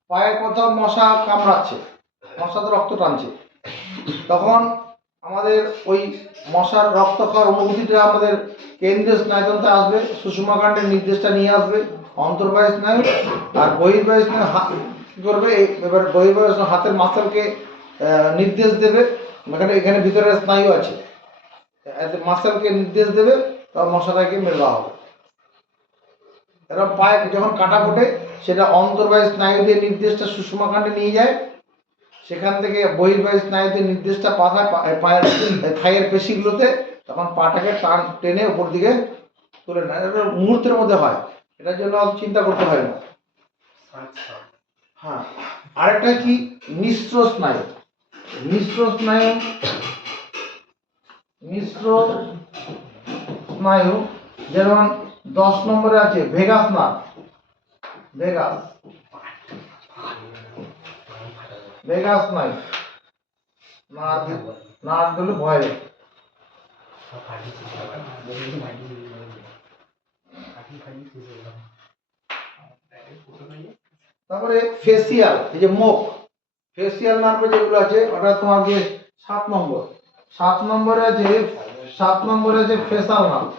পায়ে কোথাও মশা কামড়াচ্ছে, মশাতে রক্ত টানছে, তখন আমাদের ওই মশার রক্ত খাওয়ার অনুভূতিটা আমাদের কেন্দ্রীয় স্নায়ুতন্ত্রে আসবে, সুষমা কাণ্ডের নির্দেশটা নিয়ে আসবে অন্তর্বাহী স্নায়ু। আর বহির্বাহী স্নায়ু কি করবে, এবার বহির্বাহী স্নায়ু হাতের মাসেলকে নির্দেশ দেবে, এখানে ভিতরে স্নায়ু আছে, মাসেলকে নির্দেশ দেবে, তখন মশাটাকে মেরে দেওয়া হবে। এরকম পায়ে যখন কাটা ফোটে, সেটা অন্তর্বাহী স্নায়ু দিয়ে নির্দেশটা সুষমা কাণ্ডে নিয়ে যায়, সেখান থেকে বহির্বাহী স্নায়ুতে নির্দেশটা পাঠায় পায়ের থাইয়ের পেশিগুলোতে, তখন পাটাকে টেনে উপর দিকে তুলে নেয়। এটা মুহূর্তের মধ্যে হয়, এটার জন্য চিন্তা করতে হয় না। হ্যাঁ, আরেকটা কি মিশ্র স্নায়ু। মিশ্র স্নায়ু মিশ্র স্নায়ু, যেমন 10 নম্বরে আছে ভেগাস নার্ভ। ভেগাস স্নায়ু, নার্ভ গুলো ভয়। তারপরে ফেসিয়াল, এই যে মুখ, ফেসিয়াল নার্ভে যেগুলো আছে ওটা তোমার যে 7 নম্বর। 7 নম্বরে আছে ফেসিয়াল নার্ভ।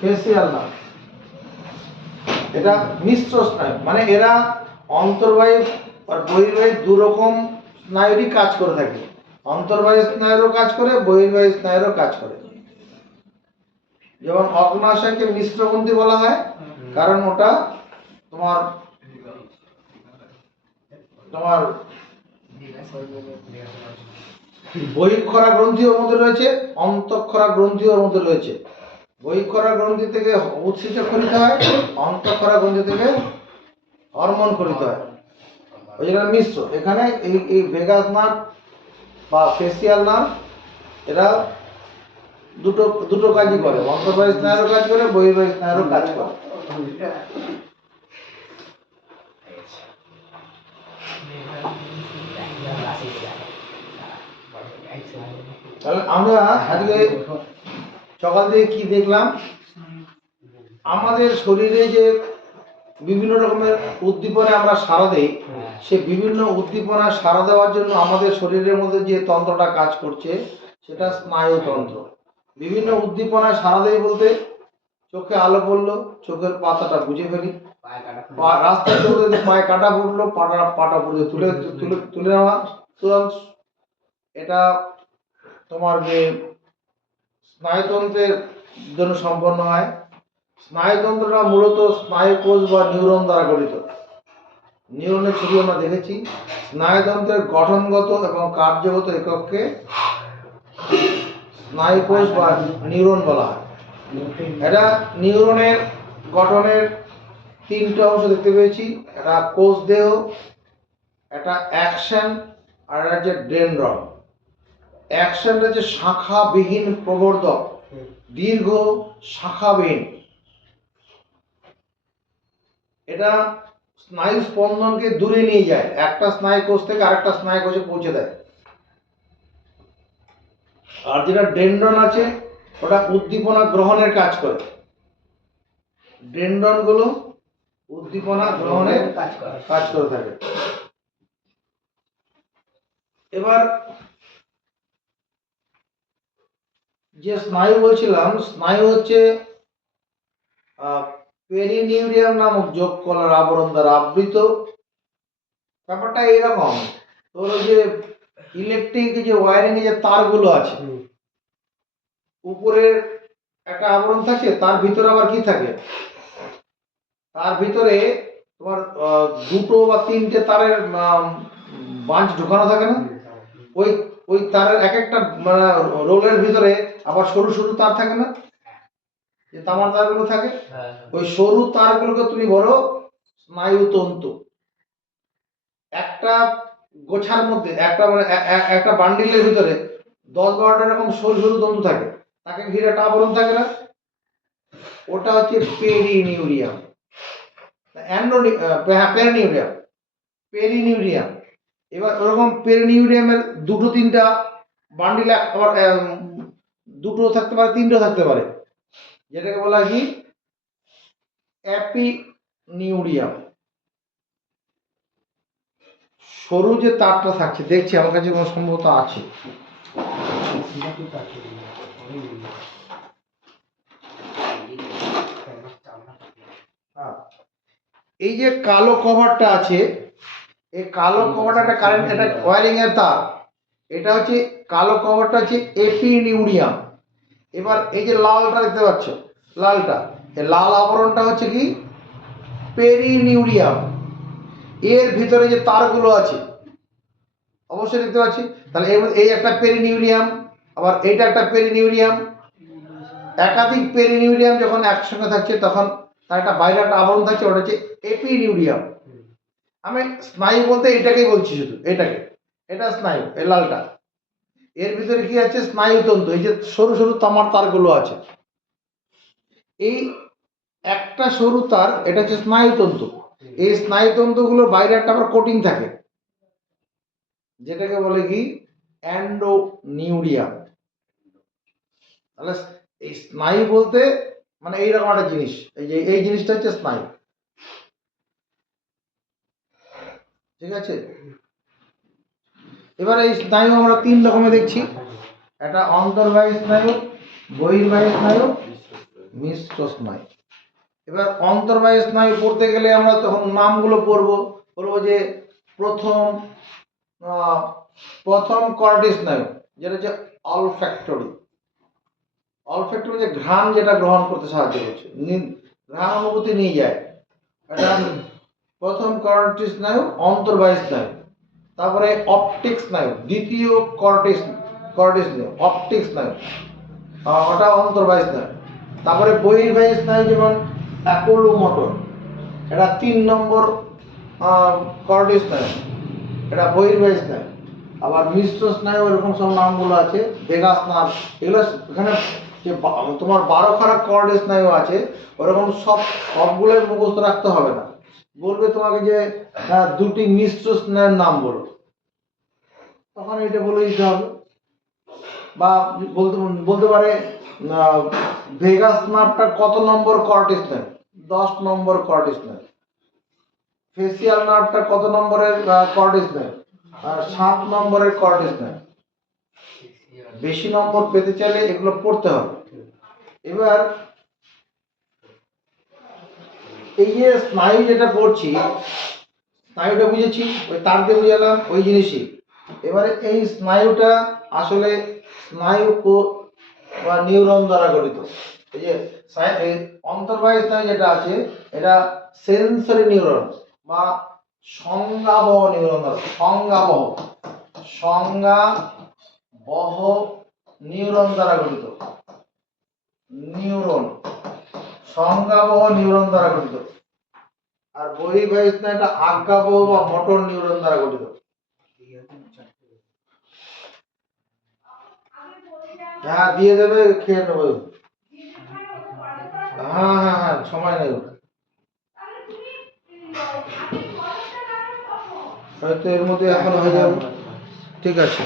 ফেসিয়াল নার্ভ, এটা মিশ্র স্নায়ু, মানে এরা অন্তর্বাহী আর বহির্বাহী দু রকম স্নায়ুরই কাজ করে থাকে। অন্তর্বাহী স্নায়ুরও কাজ করে, বহির্বাহী স্নায়ুরও কাজ করে। যেমন অগ্নাশয়কে মিশ্রগ্রন্থি বলা হয়, কারণ ওটা তোমার বহিঃক্ষরা গ্রন্থি ওর মধ্যে রয়েছে, অন্তঃক্ষরা গ্রন্থি ওর মধ্যে রয়েছে। বহিঃক্ষরা গ্রন্থি থেকে উৎসেচক খরিত হয়, অন্তঃক্ষরা গ্রন্থি থেকে হরমোন খরিত হয়, ওই জন্য মিশ্র। এখানে এই ভেগাস নার্ভ বা ফেসিয়াল নার্ভ এরা দুটো কাজই করে, অন্তর্বাহী স্নায়ুরও কাজ করে, বহির্বাহী স্নায়ুরও কাজ করে। তাহলে আমরা আজকে সকাল থেকে কি দেখলাম, আমাদের শরীরে যে বিভিন্ন রকমের উদ্দীপনা আমরা সাড়া দেই, সে বিভিন্ন উদ্দীপনা সাড়া দেওয়ার জন্য আমাদের শরীরের মধ্যে যে তন্ত্রটা কাজ করছে সেটা স্নায়ুতন্ত্র। বিভিন্ন উদ্দীপনায় সাড়া দেয় বলতে, চোখে আলো পড়লো, চোখের পাতাটা বুঝে ফেলি, রাস্তায় চলতে যদি পায়ে কাটা পড়লো, পাটা পড়ে তুলে নেওয়া তুরন্ত, এটা তোমার যে স্নায়ুতন্ত্রের জন্য সম্পন্ন হয়। স্নায়ুতন্ত্রটা মূলত স্নায়ুকোষ বা নিউরন দ্বারা গঠিত। নিউরনের ছবি আমরা দেখেছি। স্নায়ুতন্ত্রের গঠনগত এবং কার্যগত এককে স্নায়ুকোষ বা নিউরন বলা হয়। এটা নিউরনের গঠনের 3টে অংশ দেখতে পেয়েছি, একটা কোষ দেহ, একটা অ্যাকশন, আর একটা হচ্ছে ডেনড্রন। অ্যাকশনটা হচ্ছে শাখাবিহীন প্রবর্ধক, দীর্ঘ শাখাবিহীন। এটা স্নায়ু স্পন্দনকে দূরে নিয়ে যায়, একটা স্নায়ু কোষ থেকে আরেকটা স্নায়ু কোষে পৌঁছে দেয়। আর যেটা ডেনড্রন আছে ওটা উদ্দীপনা গ্রহণের কাজ করে। ডেনড্রন গুলো উদ্দীপনা গ্রহণের কাজ করে থাকে। এবার যে স্নায়ু বলছিলাম, স্নায়ু হচ্ছে পেরিনিউরিয়াম নামক যোগ কলার আবরণ দ্বারা আবৃত। ব্যাপারটা এইরকম, তোর ওই যে ইলেকট্রিক যে ওয়ারিং এ যে তারগুলো আছে, উপরে একটা আবরণ থাকে, তার ভিতরে আবার কি থাকে, তার ভিতরে তোমার 2টো বা 3টে তারের বাঁশ ঢোকানো থাকে না, ওই তারের এক একটা রোলের ভিতরে আবার সরু সরু তার থাকে না, যে তামার তারগুলো থাকে, ওই সরু তারগুলোকে তুমি বলো স্নায়ুতন্তু। একটা গোছার মধ্যে একটা বান্ডিলের ভিতরে 10-12টা এরকম সরু সরু তন্তু থাকে, তাকে ঘিরে একটা আবরণ থাকে না, ওটা হচ্ছে পেরিনিউরিয়াম। পেরিনিউরিয়াম। এবার ওরকম পেরিনিউরিয়ামের 2-3টা বান্ডিল, আবার 2টো থাকতে পারে, 3টো থাকতে পারে, যেটাকে বলা হয় কি অ্যাপিনিউরিয়াম। সরু যে তারটা থাকছে, দেখছি আমার কাছে সম্ভবত আছে, এই যে কালো কভারটা আছে, এই কালো কভারটা একটা কারেন্ট, একটা ওয়্যারিং এর তার, এটা হচ্ছে কালো কভারটা হচ্ছে এপিনিউরিয়াম। এবার এই যে লালটা দেখতে পাচ্ছ, লালটা, এই লাল আবরণটা হচ্ছে কি পেরিনিউরিয়াম। এর ভিতরে যে তারগুলো আছে অবশ্যই দেখতে পাচ্ছি, তাহলে এই একটা পেরিনিউরিয়াম, আবার এইটা একটা পেরিনিউরিয়াম। একাধিক পেরিনিউরিয়াম যখন একসঙ্গে থাকছে তখন তার একটা বাইরে একটা আবরণ থাকছে, ওটা হচ্ছে এপিনিউরিয়াম। আমি স্নায়ু বলতে এটাকেই বলছি, শুধু এটাকে, এটা স্নায়ু, এই লালটা। এর ভিতরে কি আছে? স্নায়ুতন্ত্র। এই যে সরু সরু তামার তারগুলো আছে, এই একটা সরু তার, এটা হচ্ছে স্নায়ুতন্ত্র। এই স্নায়ুতন্ত্রগুলোর বাইরে একটা আবার কোটিং থাকে, যেটাকে বলে কি অ্যান্ডোনিউরিয়াম। তাহলে এই স্নায়ু বলতে মানে এইরকম একটা জিনিস, এই যে এই জিনিসটা হচ্ছে স্নায়ু। ঠিক আছে, এবার এই স্নায়ু আমরা তিন রকমের দেখছি, একটা অন্তর্বাহী স্নায়ু, বহির্বাহী স্নায়ু, মিশ্র স্নায়ু। এবার অন্তর্বাহী স্নায়ু পড়তে গেলে আমরা তখন নামগুলো পড়বো যে প্রথম প্রথম কর্টি স্নায়ু, যেটা হচ্ছে অলফ্যাক্টরি। অলফ্যাক্টরি যে ঘ্রাণ যেটা গ্রহণ করতে সাহায্য করছে, ঘ্রাণ অনুভূতি নিয়ে যায়, এটা প্রথম কর্টি স্নায়ু, অন্তর্বাহী স্নায়ু। তারপরে অপটিক স্নায়ু, দ্বিতীয় কর্টি স্নায়ু, অপটিক স্নায়ু, ওটা অন্তর্বাহী স্নায়ু। তারপরে বহির্বাহী স্নায়ু, যেমন অ্যাপোলোমোটর, এটা 3 নম্বর কর্টি স্নায়ু, এটা বহির্বাহী স্নায়ু। আবার মিশ্র স্নায়ু, এরকম সব নামগুলো আছে, ভেগাস নার্ভ, এগুলো এখানে যে তোমার 12 খানা কর্ড স্নায়ু আছে, ওরকম সবগুলোই মুখস্থ রাখতে হবে না। বলবে তোমাকে যে 2টি মিশ্র স্নায়ুর নাম বলো, তখন এটা বলে দিতে হবে। বা বলতে পারে ভেগাস নার্ভটা কত নম্বর কর্ড স্নায়ু, 10 নম্বর কর্ড স্নায়ু। ফেসিয়াল নার্ভটা কত নম্বরের কর্ড স্নায়ু, 7 নম্বরের কর্ড স্নায়ু। বেশি নম্বর পেতে চাইলে এগুলো পড়তে হবে। এবার এই যে স্নায়ু যেটা পড়ছি, স্নায়ুটা বুঝেছি, ওই তার দিয়ে বুঝালাম ওই জিনিসই। এবারে এই স্নায়ুটা আসলে স্নায়ু বা নিউরন দ্বারা গঠিত। এই যে অন্তর্বাহী স্নায়ু যেটা আছে, এটা সেন্সরি নিউরন বা সংজ্ঞাবহ নিউরন দ্বারা, সংজ্ঞাবহ নিউরন দ্বারা গঠিত। নিউরন, সংজ্ঞাবহ নিউরন দ্বারা গঠিত। আর বহির্বাহী স্নায়ুটা আজ্ঞাবহ বা মোটর নিউরন দ্বারা গঠিত। হ্যাঁ দিয়ে দেবে, খেয়ে নেবো। হ্যাঁ, সময় নেই, হয়তো এর মধ্যে এখন হয়ে যাবে। ঠিক আছে।